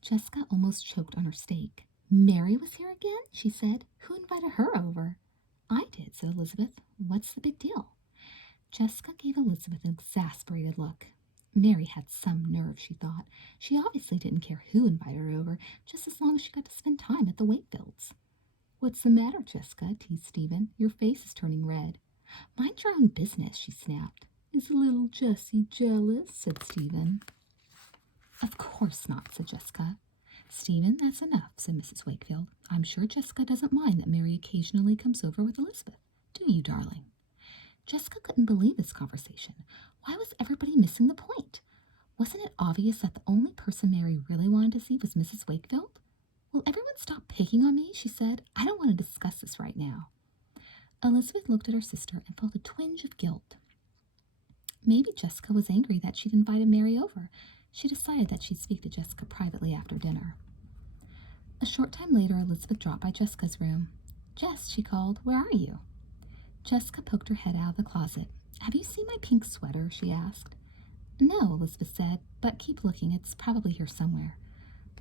Jessica almost choked on her steak. Mary was here again? She said. Who invited her over? I did, said Elizabeth. What's the big deal? Jessica gave Elizabeth an exasperated look. Mary had some nerve, she thought. She obviously didn't care who invited her over, just as long as she got to spend time at the Wakefields. What's the matter, Jessica? Teased Stephen. Your face is turning red. Mind your own business, she snapped. Is little Jessie jealous? Said Stephen. Of course not, said Jessica. Stephen, that's enough, said Mrs. Wakefield. I'm sure Jessica doesn't mind that Mary occasionally comes over with Elizabeth. Do you, darling? Jessica couldn't believe this conversation. Why was everybody missing the point? Wasn't it obvious that the only person Mary really wanted to see was Mrs. Wakefield? Will everyone stop picking on me? She said. I don't want to discuss this right now. Elizabeth looked at her sister and felt a twinge of guilt. Maybe Jessica was angry that she'd invited Mary over. She decided that she'd speak to Jessica privately after dinner. A short time later, Elizabeth dropped by Jessica's room. Jess, she called, where are you? Jessica poked her head out of the closet. Have you seen my pink sweater? She asked. No, Elizabeth said, but keep looking. It's probably here somewhere.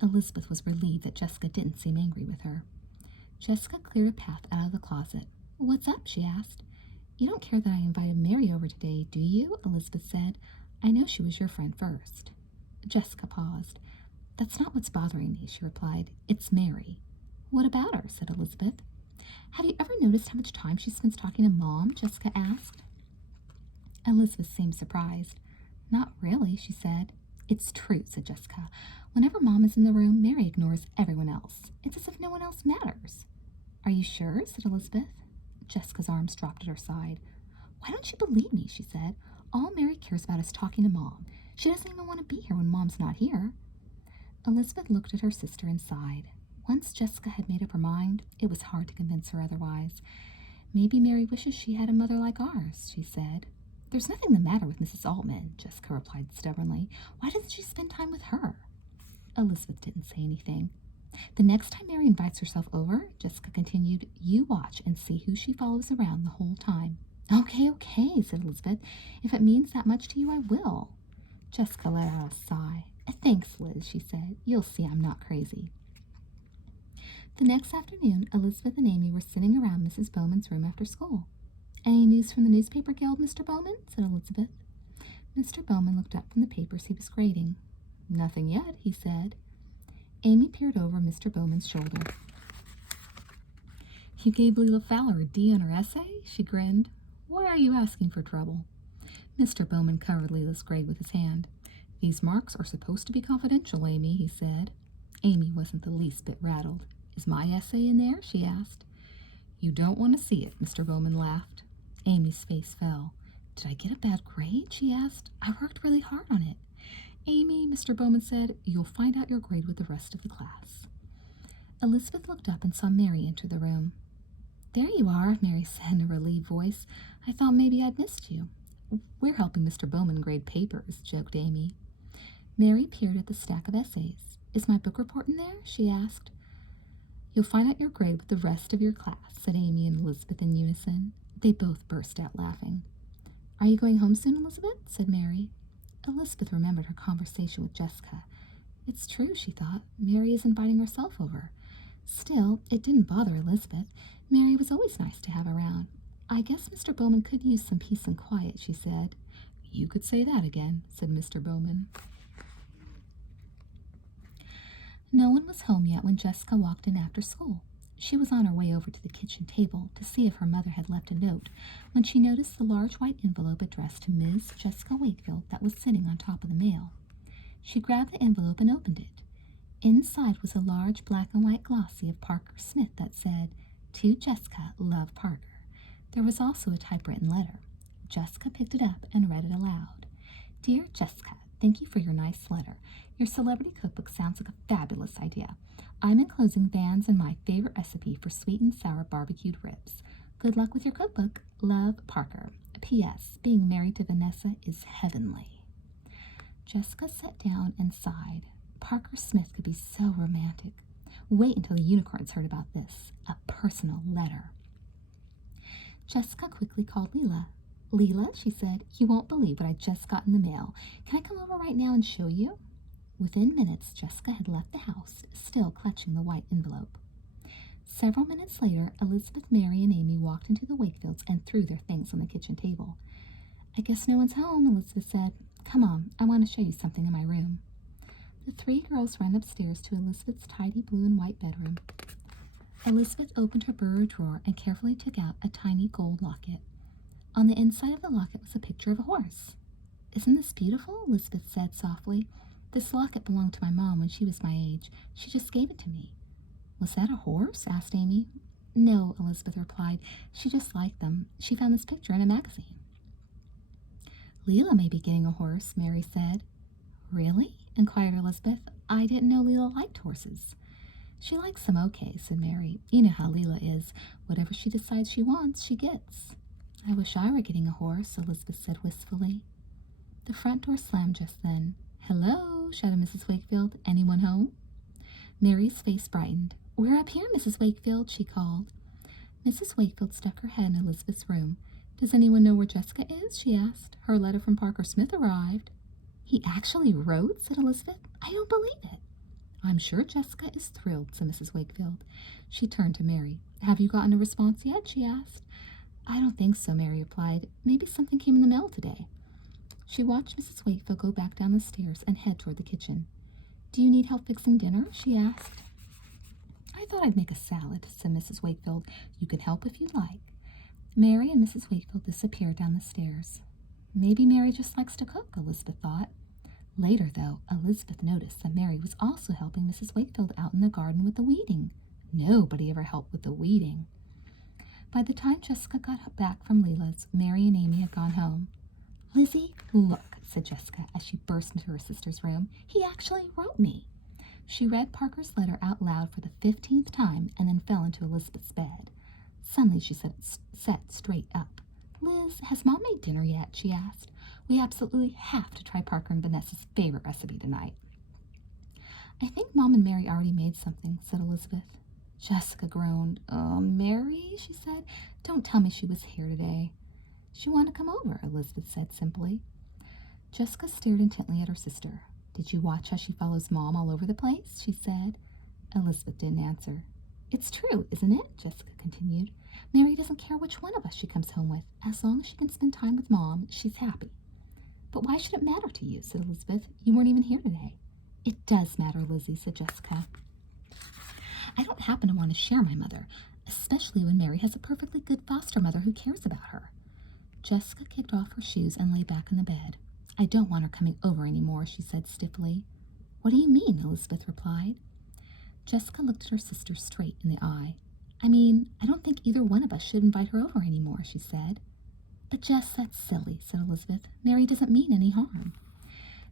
Elizabeth was relieved that Jessica didn't seem angry with her. Jessica cleared a path out of the closet. What's up? She asked. You don't care that I invited Mary over today, do you? Elizabeth said. I know she was your friend first. Jessica paused. That's not what's bothering me, she replied. It's Mary. What about her? Said Elizabeth. Have you ever noticed how much time she spends talking to Mom? Jessica asked. Elizabeth seemed surprised. Not really, she said. It's true, said Jessica. Whenever Mom is in the room, Mary ignores everyone else. It's as if no one else matters. Are you sure? Said Elizabeth. Jessica's arms dropped at her side. Why don't you believe me? She said. All Mary cares about is talking to Mom. She doesn't even want to be here when Mom's not here. Elizabeth looked at her sister and sighed. Once Jessica had made up her mind, it was hard to convince her otherwise. Maybe Mary wishes she had a mother like ours, she said. There's nothing the matter with Mrs. Altman, Jessica replied stubbornly. Why doesn't she spend time with her? Elizabeth didn't say anything. The next time Mary invites herself over, Jessica continued, you watch and see who she follows around the whole time. Okay, said Elizabeth. If it means that much to you, I will. Jessica let out a sigh. Thanks, Liz, she said. You'll see I'm not crazy. The next afternoon, Elizabeth and Amy were sitting around Mrs. Bowman's room after school. Any news from the newspaper guild, Mr. Bowman? Said Elizabeth. Mr. Bowman looked up from the papers he was grading. Nothing yet, he said. Amy peered over Mr. Bowman's shoulder. You gave Leila Fowler a D on her essay? She grinned. Why are you asking for trouble? Mr. Bowman covered Leila's grade with his hand. These marks are supposed to be confidential, Amy, he said. Amy wasn't the least bit rattled. Is my essay in there? She asked. You don't want to see it, Mr. Bowman laughed. Amy's face fell. Did I get a bad grade? She asked. I worked really hard on it. Amy, Mr. Bowman said, you'll find out your grade with the rest of the class. Elizabeth looked up and saw Mary enter the room. There you are, Mary said in a relieved voice. I thought maybe I'd missed you. We're helping Mr. Bowman grade papers, joked Amy. Mary peered at the stack of essays. Is my book report in there? She asked. You'll find out your grade with the rest of your class, said Amy and Elizabeth in unison. They both burst out laughing. Are you going home soon, Elizabeth? Said Mary. Elizabeth remembered her conversation with Jessica. It's true, she thought. Mary is inviting herself over. Still, it didn't bother Elizabeth. Mary was always nice to have around. I guess Mr. Bowman could use some peace and quiet, she said. You could say that again, said Mr. Bowman. No one was home yet when Jessica walked in after school. She was on her way over to the kitchen table to see if her mother had left a note when she noticed the large white envelope addressed to Ms. Jessica Wakefield that was sitting on top of the mail. She grabbed the envelope and opened it. Inside was a large black and white glossy of Parker Smith that said, "To Jessica, love Parker." There was also a typewritten letter. Jessica picked it up and read it aloud. Dear Jessica, thank you for your nice letter. Your celebrity cookbook sounds like a fabulous idea. I'm enclosing Van's and my favorite recipe for sweet and sour barbecued ribs. Good luck with your cookbook. Love, Parker. P.S. Being married to Vanessa is heavenly. Jessica sat down and sighed. Parker Smith could be so romantic. Wait until the unicorns heard about this. A personal letter. Jessica quickly called Leela. Leela, she said, you won't believe what I just got in the mail. Can I come over right now and show you? Within minutes, Jessica had left the house, still clutching the white envelope. Several minutes later, Elizabeth, Mary, and Amy walked into the Wakefields and threw their things on the kitchen table. I guess no one's home, Elizabeth said. Come on, I want to show you something in my room. The three girls ran upstairs to Elizabeth's tidy blue and white bedroom. Elizabeth opened her bureau drawer and carefully took out a tiny gold locket. On the inside of the locket was a picture of a horse. Isn't this beautiful? Elizabeth said softly. This locket belonged to my mom when she was my age. She just gave it to me. Was that a horse? Asked Amy. No, Elizabeth replied. She just liked them. She found this picture in a magazine. Leela may be getting a horse, Mary said. Really? Inquired Elizabeth. I didn't know Leela liked horses. She likes them okay, said Mary. You know how Leela is. Whatever she decides she wants, she gets. I wish I were getting a horse, Elizabeth said wistfully. The front door slammed just then. Hello, shouted Mrs. Wakefield. Anyone home? Mary's face brightened. We're up here, Mrs. Wakefield, she called. Mrs. Wakefield stuck her head in Elizabeth's room. Does anyone know where Jessica is? She asked. Her letter from Parker Smith arrived. He actually wrote? Said Elizabeth. I don't believe it. I'm sure Jessica is thrilled, said Mrs. Wakefield. She turned to Mary. Have you gotten a response yet? She asked. I don't think so, Mary replied. Maybe something came in the mail today. She watched Mrs. Wakefield go back down the stairs and head toward the kitchen. Do you need help fixing dinner? She asked. I thought I'd make a salad, said Mrs. Wakefield. You can help if you like. Mary and Mrs. Wakefield disappeared down the stairs. Maybe Mary just likes to cook, Elizabeth thought. Later, though, Elizabeth noticed that Mary was also helping Mrs. Wakefield out in the garden with the weeding. Nobody ever helped with the weeding. By the time Jessica got back from Leela's, Mary and Amy had gone home. Lizzie, look, said Jessica as she burst into her sister's room. He actually wrote me. She read Parker's letter out loud for the 15th time and then fell into Elizabeth's bed. Suddenly she sat straight up. Liz, has Mom made dinner yet? She asked. We absolutely have to try Parker and Vanessa's favorite recipe tonight. I think Mom and Mary already made something, said Elizabeth. Jessica groaned. Mary, she said. Don't tell me she was here today. She wanted to come over, Elizabeth said simply. Jessica stared intently at her sister. Did you watch how she follows Mom all over the place? She said. Elizabeth didn't answer. It's true, isn't it? Jessica continued. Mary doesn't care which one of us she comes home with. As long as she can spend time with Mom, she's happy. But why should it matter to you? Said Elizabeth. You weren't even here today. It does matter, Lizzie, said Jessica. I don't happen to want to share my mother, especially when Mary has a perfectly good foster mother who cares about her. Jessica kicked off her shoes and lay back in the bed. I don't want her coming over any more, she said stiffly. What do you mean? Elizabeth replied. Jessica looked at her sister straight in the eye. I mean, I don't think either one of us should invite her over any more, she said. But Jess, that's silly, said Elizabeth. Mary doesn't mean any harm.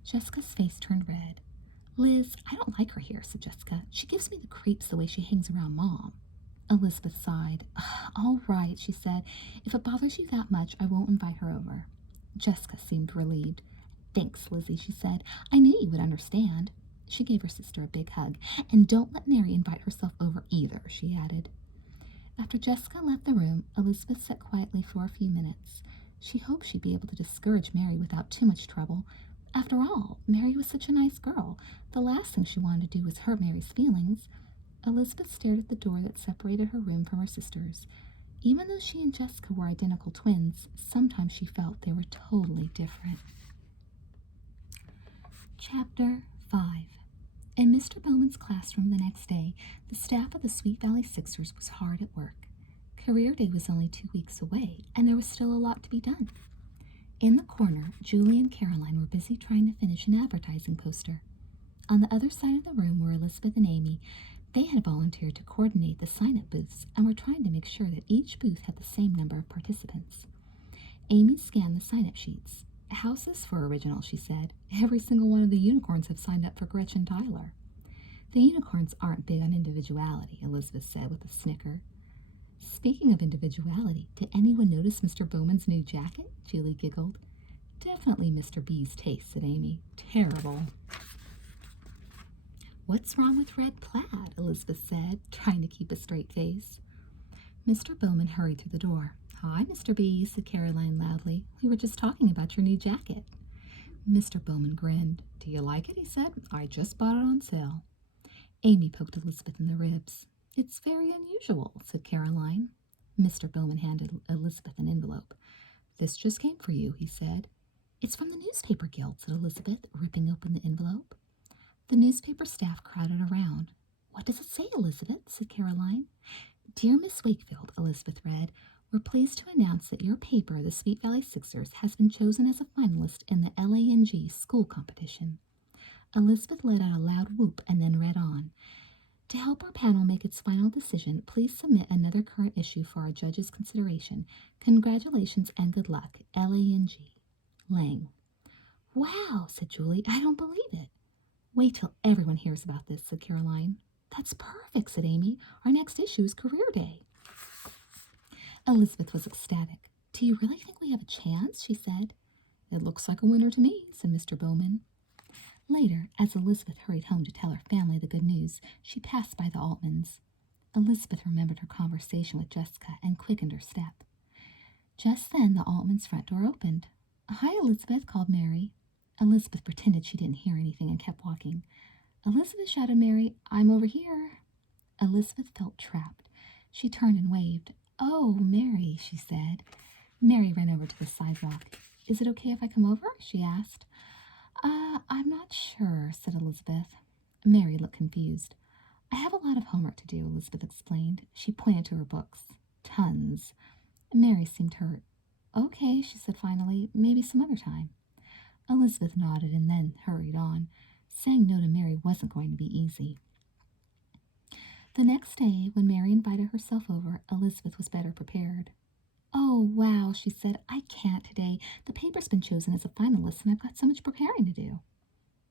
Jessica's face turned red. Liz, I don't like her here, said Jessica. She gives me the creeps the way she hangs around Mom. Elizabeth sighed. All right, she said. If it bothers you that much, I won't invite her over. Jessica seemed relieved. Thanks, Lizzie, she said. I knew you would understand. She gave her sister a big hug. And don't let Mary invite herself over either, she added. After Jessica left the room, Elizabeth sat quietly for a few minutes. She hoped she'd be able to discourage Mary without too much trouble. After all, Mary was such a nice girl. The last thing she wanted to do was hurt Mary's feelings. Elizabeth stared at the door that separated her room from her sister's. Even though she and Jessica were identical twins, sometimes she felt they were totally different. Chapter 5. In Mr. Bowman's classroom the next day, the staff of the Sweet Valley Sixers was hard at work. Career Day was only 2 weeks away, and there was still a lot to be done. In the corner, Julie and Caroline were busy trying to finish an advertising poster. On the other side of the room were Elizabeth and Amy. They had volunteered to coordinate the sign-up booths and were trying to make sure that each booth had the same number of participants. Amy scanned the sign-up sheets. "How's this for original?" she said. "Every single one of the unicorns have signed up for Gretchen Tyler." "The unicorns aren't big on individuality," Elizabeth said with a snicker. "Speaking of individuality, did anyone notice Mr. Bowman's new jacket?" Julie giggled. "Definitely Mr. B's taste," said Amy. "Terrible." "What's wrong with red plaid?" Elizabeth said, trying to keep a straight face. Mr. Bowman hurried through the door. "Hi, Mr. B," said Caroline loudly. "We were just talking about your new jacket." Mr. Bowman grinned. "Do you like it?" he said. "I just bought it on sale." Amy poked Elizabeth in the ribs. "It's very unusual," said Caroline. Mr. Bowman handed Elizabeth an envelope. "This just came for you," he said. "It's from the newspaper guild," said Elizabeth, ripping open the envelope. The newspaper staff crowded around. "What does it say, Elizabeth?" said Caroline. "Dear Miss Wakefield," Elizabeth read, "we're pleased to announce that your paper, the Sweet Valley Sixers, has been chosen as a finalist in the LANG school competition." Elizabeth let out a loud whoop and then read on. "To help our panel make its final decision, please submit another current issue for our judges' consideration. Congratulations and good luck. LANG. Lang." "Wow," said Julie. "I don't believe it." "Wait till everyone hears about this," said Caroline. "That's perfect," said Amy. "Our next issue is Career Day." Elizabeth was ecstatic. "Do you really think we have a chance?" she said. "It looks like a winner to me," said Mr. Bowman. Later, as Elizabeth hurried home to tell her family the good news, she passed by the Altmans. Elizabeth remembered her conversation with Jessica and quickened her step. Just then, the Altmans' front door opened. "Hi, Elizabeth," called Mary. Elizabeth pretended she didn't hear anything and kept walking. "Elizabeth," shouted Mary, "I'm over here." Elizabeth felt trapped. She turned and waved. "Oh, Mary," she said. Mary ran over to the sidewalk. "Is it okay if I come over?" she asked. I'm not sure," said Elizabeth. Mary looked confused. "I have a lot of homework to do," Elizabeth explained. She pointed to her books. "Tons." Mary seemed hurt. "Okay," she said finally. "Maybe some other time." Elizabeth nodded and then hurried on. Saying no to Mary wasn't going to be easy. The next day, when Mary invited herself over, Elizabeth was better prepared. "Oh, wow," she said. "I can't today. The paper's been chosen as a finalist, and I've got so much preparing to do."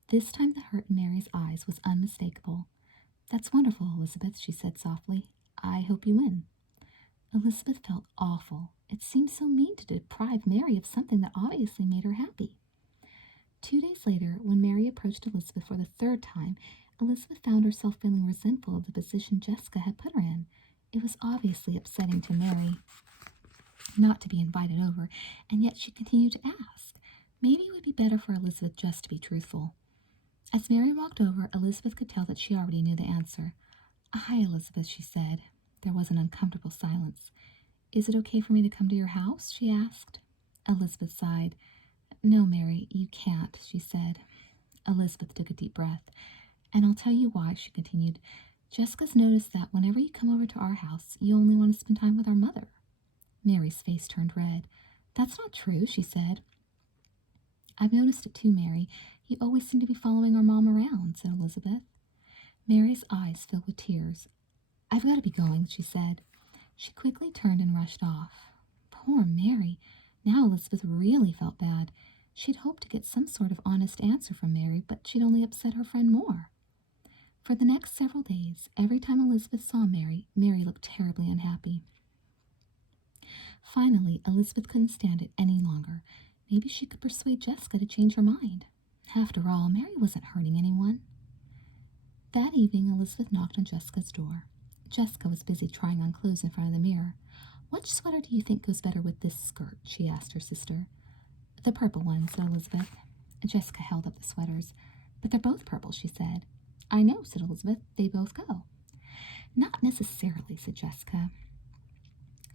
This time the hurt in Mary's eyes was unmistakable. "That's wonderful, Elizabeth," she said softly. "I hope you win." Elizabeth felt awful. It seemed so mean to deprive Mary of something that obviously made her happy. 2 days later, when Mary approached Elizabeth for the third time, Elizabeth found herself feeling resentful of the position Jessica had put her in. It was obviously upsetting to Mary not to be invited over, and yet she continued to ask. Maybe it would be better for Elizabeth just to be truthful. As Mary walked over, Elizabeth could tell that she already knew the answer. "Hi, Elizabeth," she said. There was an uncomfortable silence. "Is it okay for me to come to your house?" she asked. Elizabeth sighed. "No, Mary, you can't," she said. Elizabeth took a deep breath. "And I'll tell you why," she continued. "Jessica's noticed that whenever you come over to our house, you only want to spend time with our mother." Mary's face turned red. "That's not true," she said. "I've noticed it too, Mary. You always seem to be following our mom around," said Elizabeth. Mary's eyes filled with tears. "I've got to be going," she said. She quickly turned and rushed off. Poor Mary. Now Elizabeth really felt bad. She'd hoped to get some sort of honest answer from Mary, but she'd only upset her friend more. For the next several days, every time Elizabeth saw Mary, Mary looked terribly unhappy. Finally, Elizabeth couldn't stand it any longer. Maybe she could persuade Jessica to change her mind. After all, Mary wasn't hurting anyone. That evening, Elizabeth knocked on Jessica's door. Jessica was busy trying on clothes in front of the mirror. "Which sweater do you think goes better with this skirt?" she asked her sister. "The purple one," said Elizabeth. Jessica held up the sweaters. "But they're both purple," she said. "I know," said Elizabeth. "They both go." "Not necessarily," said Jessica.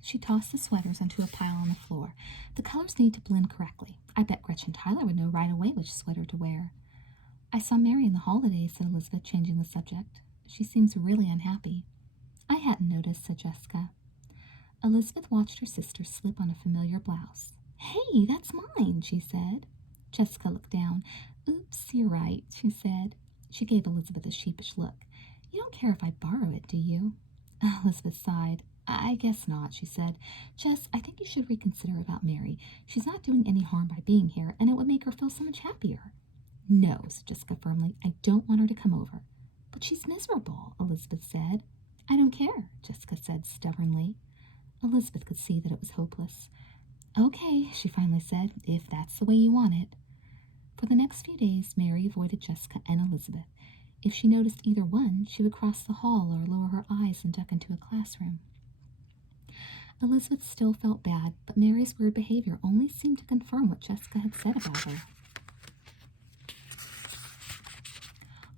She tossed the sweaters onto a pile on the floor. The colors need to blend correctly. I bet Gretchen Tyler would know right away which sweater to wear. I saw Mary in the hall today, said Elizabeth, changing the subject. She seems really unhappy. I hadn't noticed, said Jessica. Elizabeth watched her sister slip on a familiar blouse. Hey, that's mine, she said. Jessica looked down. Oops, you're right, she said. She gave Elizabeth a sheepish look. You don't care if I borrow it, do you? Elizabeth sighed. I guess not, she said. Jess, I think you should reconsider about Mary. She's not doing any harm by being here, and it would make her feel so much happier. No, said Jessica firmly. I don't want her to come over. But she's miserable, Elizabeth said. I don't care, Jessica said stubbornly. Elizabeth could see that it was hopeless. Okay, she finally said, if that's the way you want it. For the next few days, Mary avoided Jessica and Elizabeth. If she noticed either one, she would cross the hall or lower her eyes and duck into a classroom. Elizabeth still felt bad, but Mary's weird behavior only seemed to confirm what Jessica had said about her.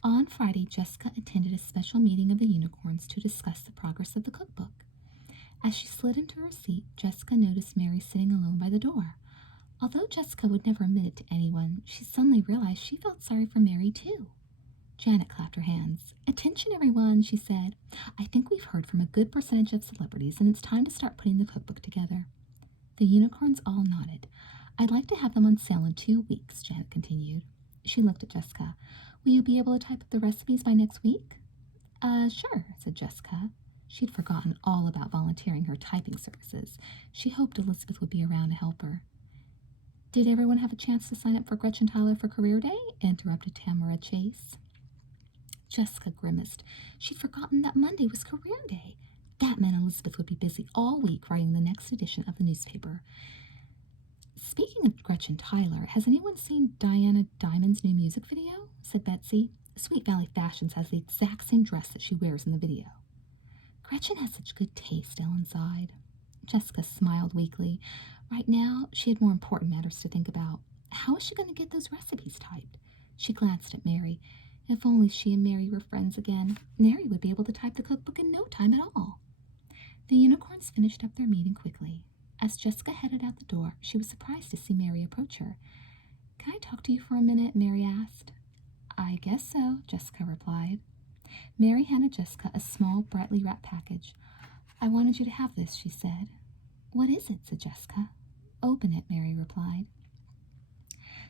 On Friday, Jessica attended a special meeting of the unicorns to discuss the progress of the cookbook. As she slid into her seat, Jessica noticed Mary sitting alone by the door. Although Jessica would never admit it to anyone, she suddenly realized she felt sorry for Mary, too. Janet clapped her hands. Attention, everyone, she said. I think we've heard from a good percentage of celebrities, and it's time to start putting the cookbook together. The unicorns all nodded. I'd like to have them on sale in 2 weeks, Janet continued. She looked at Jessica. Will you be able to type up the recipes by next week? Sure, said Jessica. She'd forgotten all about volunteering her typing services. She hoped Elizabeth would be around to help her. Did everyone have a chance to sign up for Gretchen Tyler for Career Day? Interrupted Tamara Chase. Jessica grimaced. She'd forgotten that Monday was Career Day. That meant Elizabeth would be busy all week writing the next edition of the newspaper. Speaking of Gretchen Tyler, has anyone seen Diana Diamond's new music video? Said Betsy. Sweet Valley Fashions has the exact same dress that she wears in the video. Gretchen has such good taste, Ellen sighed. Jessica smiled weakly. Right now, she had more important matters to think about. How was she going to get those recipes typed? She glanced at Mary. If only she and Mary were friends again. Mary would be able to type the cookbook in no time at all. The unicorns finished up their meeting quickly. As Jessica headed out the door, she was surprised to see Mary approach her. Can I talk to you for a minute? Mary asked. I guess so, Jessica replied. Mary handed Jessica a small, brightly wrapped package. I wanted you to have this, she said. What is it? Said Jessica. Open it, Mary replied.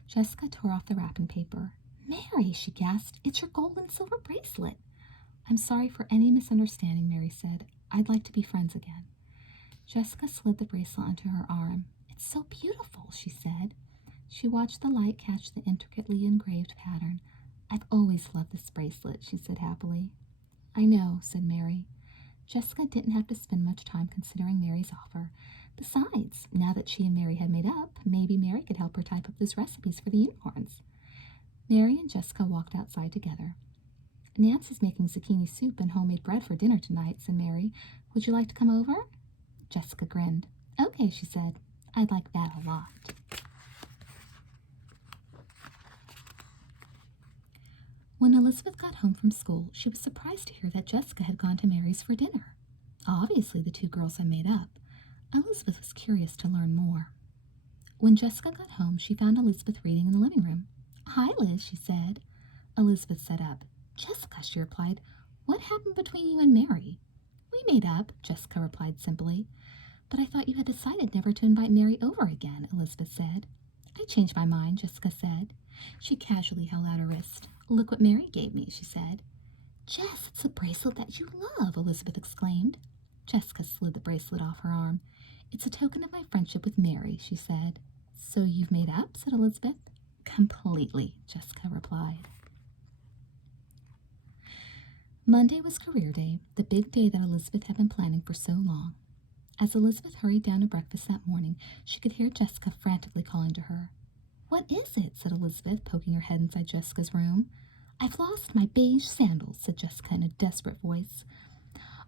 Jessica tore off the wrapping paper. Mary, she gasped, it's your gold and silver bracelet. I'm sorry for any misunderstanding, Mary said. I'd like to be friends again. Jessica slid the bracelet onto her arm. It's so beautiful, she said. She watched the light catch the intricately engraved pattern. I've always loved this bracelet, she said happily. I know, said Mary. Jessica didn't have to spend much time considering Mary's offer. Besides, now that she and Mary had made up, maybe Mary could help her type up those recipes for the unicorns. Mary and Jessica walked outside together. Nancy's making zucchini soup and homemade bread for dinner tonight, said Mary. Would you like to come over? Jessica grinned. Okay, she said. I'd like that a lot. When Elizabeth got home from school, she was surprised to hear that Jessica had gone to Mary's for dinner. Obviously, the two girls had made up. Elizabeth was curious to learn more. When Jessica got home, she found Elizabeth reading in the living room. Hi, Liz, she said. Elizabeth sat up. Jessica, she replied, what happened between you and Mary? We made up, Jessica replied simply. But I thought you had decided never to invite Mary over again, Elizabeth said. I changed my mind, Jessica said. She casually held out her wrist. Look what Mary gave me, she said. Jess, it's a bracelet that you love, Elizabeth exclaimed. Jessica slid the bracelet off her arm. It's a token of my friendship with Mary, she said. So you've made up, said Elizabeth. Completely, Jessica replied. Monday was Career Day, the big day that Elizabeth had been planning for so long. As Elizabeth hurried down to breakfast that morning, she could hear Jessica frantically calling to her. What is it? Said Elizabeth, poking her head inside Jessica's room. I've lost my beige sandals, said Jessica in a desperate voice.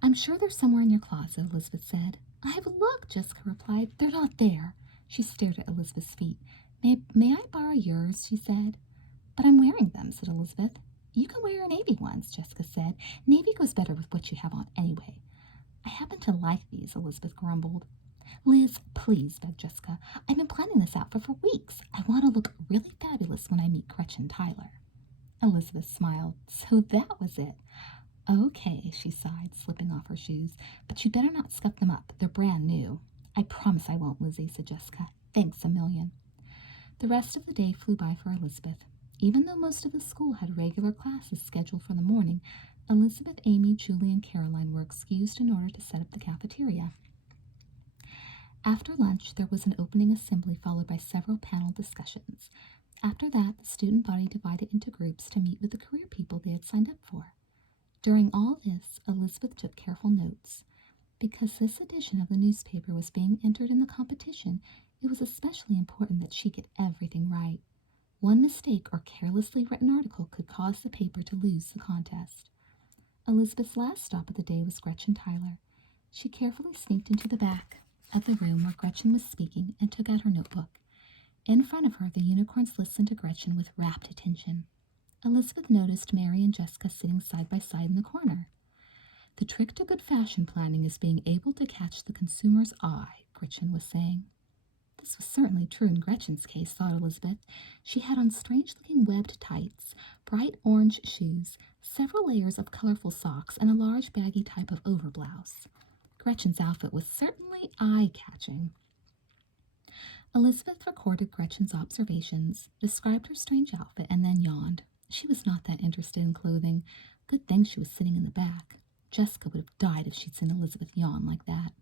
I'm sure they're somewhere in your closet, Elizabeth said. I've looked, Jessica replied. They're not there. She stared at Elizabeth's feet. May I borrow yours? She said. But I'm wearing them, said Elizabeth. You can wear your navy ones, Jessica said. Navy goes better with what you have on anyway. I happen to like these, Elizabeth grumbled. Liz, please, begged Jessica. I've been planning this outfit for weeks. I want to look really fabulous when I meet Gretchen Tyler. Elizabeth smiled. So that was it. Okay, she sighed, slipping off her shoes. But you better not scuff them up. They're brand new. I promise I won't, Lizzie, said Jessica. Thanks a million. The rest of the day flew by for Elizabeth. Even though most of the school had regular classes scheduled for the morning, Elizabeth, Amy, Julie, and Caroline were excused in order to set up the cafeteria. After lunch, there was an opening assembly followed by several panel discussions. After that, the student body divided into groups to meet with the career people they had signed up for. During all this, Elizabeth took careful notes. Because this edition of the newspaper was being entered in the competition, it was especially important that she get everything right. One mistake or carelessly written article could cause the paper to lose the contest. Elizabeth's last stop of the day was Gretchen Tyler. She carefully sneaked into the back of the room where Gretchen was speaking and took out her notebook. In front of her, the unicorns listened to Gretchen with rapt attention. Elizabeth noticed Mary and Jessica sitting side by side in the corner. The trick to good fashion planning is being able to catch the consumer's eye, Gretchen was saying. This was certainly true in Gretchen's case, thought Elizabeth. She had on strange-looking webbed tights, bright orange shoes, several layers of colorful socks, and a large baggy type of overblouse. Gretchen's outfit was certainly eye-catching. Elizabeth recorded Gretchen's observations, described her strange outfit, and then yawned. She was not that interested in clothing. Good thing she was sitting in the back. Jessica would have died if she'd seen Elizabeth yawn like that.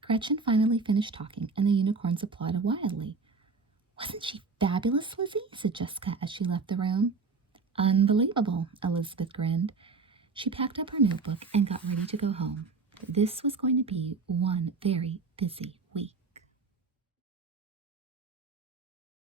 Gretchen finally finished talking, and the unicorns applauded wildly. Wasn't she fabulous, Lizzie? Said Jessica as she left the room. Unbelievable, Elizabeth grinned. She packed up her notebook and got ready to go home. This was going to be one very busy